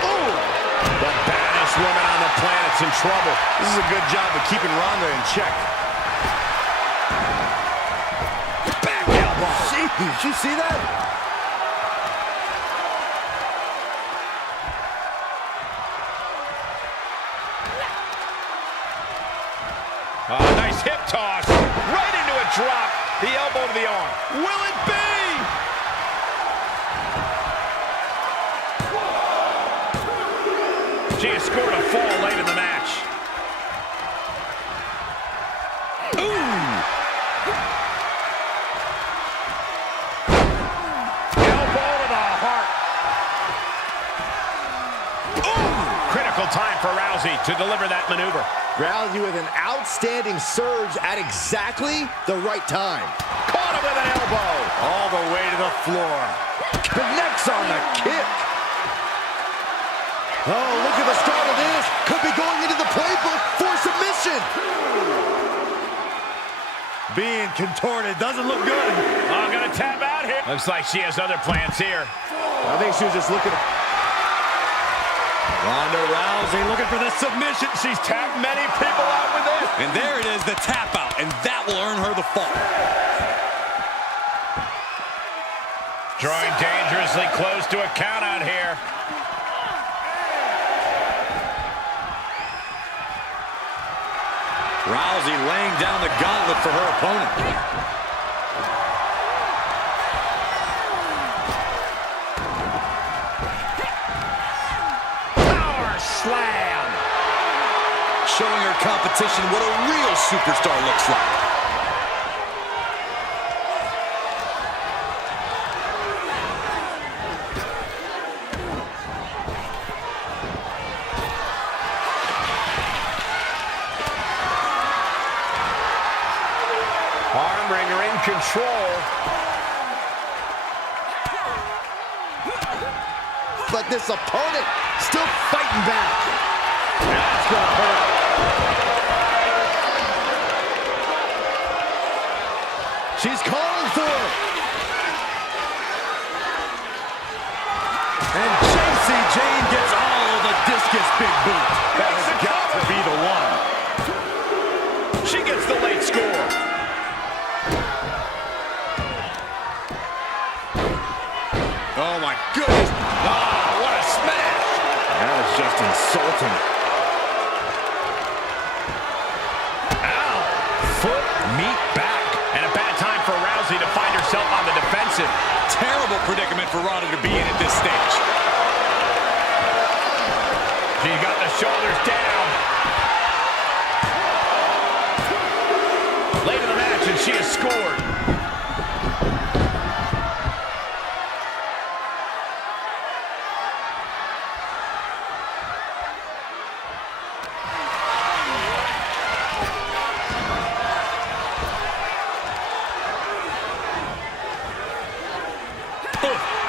Ooh! The baddest woman on the planet's in trouble. This is a good job of keeping Ronda in check. Back elbow. Jeez, did you see that? Nice hip toss. Right into a drop. The elbow to the arm. Will it be? She has scored a fall late in the match. Ooh! Elbow to the heart. Ooh! Critical time for Rousey to deliver that maneuver. Rousey with an outstanding surge at exactly the right time. Caught him with an elbow. All the way to the floor. Connects on the kick. Oh, look at the start of this. Could be going into the playbook for submission. Being contorted doesn't look good. Oh, gonna tap out here. Looks like she has other plans here. I think she was just looking. Ronda Rousey looking for the submission. She's tapped many people out with this. And there it is, the tap out, and that will earn her the fall. Drawing dangerously close to a count out here. Rousey laying down the gauntlet for her opponent. Power slam. Showing her competition what a real superstar looks like. Armbringer in control. But this opponent. Still fighting back. That's gonna hurt. She's calling for it. And Jacy, Jayne gets all of the discus big boot. That has got to be the one. She gets the late score. Oh my goodness. Oh, what a smash. That is just insulting. Ow. Foot, meat, back. And a bad time for Rousey to find herself on the defensive. Terrible predicament for Ronda to be in at this stage. She got the shoulders down. Late in the match, and she has scored.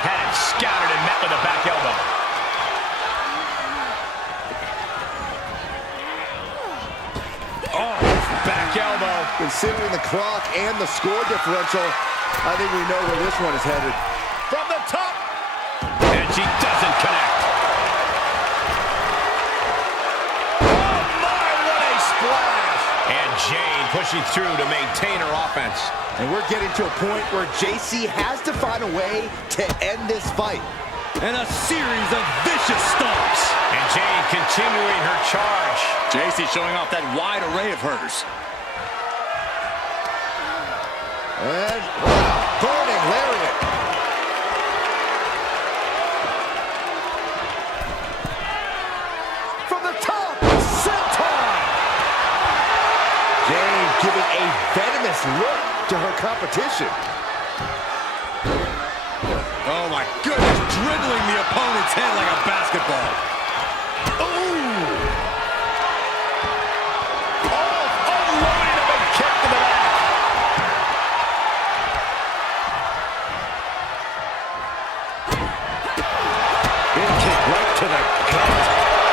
Had it scattered and met with a back elbow. Oh, back elbow. Considering the clock and the score differential, I think we know where this one is headed. From the top. And she doesn't connect. Oh, my, what a splash. And Jayne pushing through to maintain her offense. And we're getting to a point where Jacy has to find a way to end this fight. And a series of vicious stomps. And Jayne continuing her charge. Jacy showing off that wide array of hers. And wow, burning lariat. From the top, senton. Jayne giving a venomous look to her competition. Oh my goodness, dribbling the opponent's head like a basketball. Ooh! Oh, unloading a big kick to the back. Big kick right to the gut.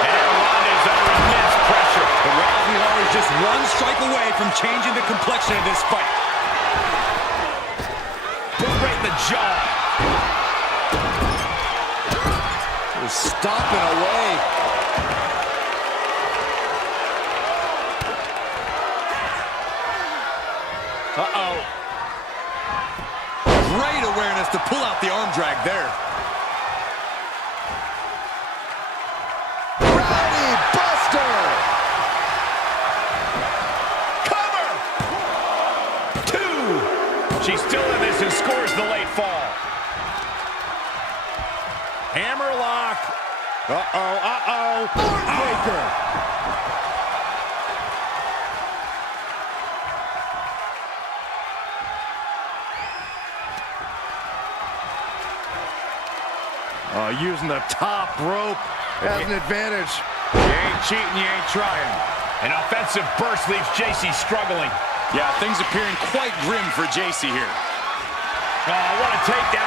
And Ronda's under immense pressure. But Rousey always just one strike away from changing the complexion of this fight. Boot right in the jaw. Stomping away. Uh-oh. Great awareness to pull out the arm drag there. Rowdy Buster. Cover. 2. She's still in this and scores the late fall. Hammerlock. Breaker. Using the top rope as an advantage. You ain't cheating, you ain't trying. An offensive burst leaves Jacy struggling. Yeah, things appearing quite grim for Jacy here. Oh, what a takedown.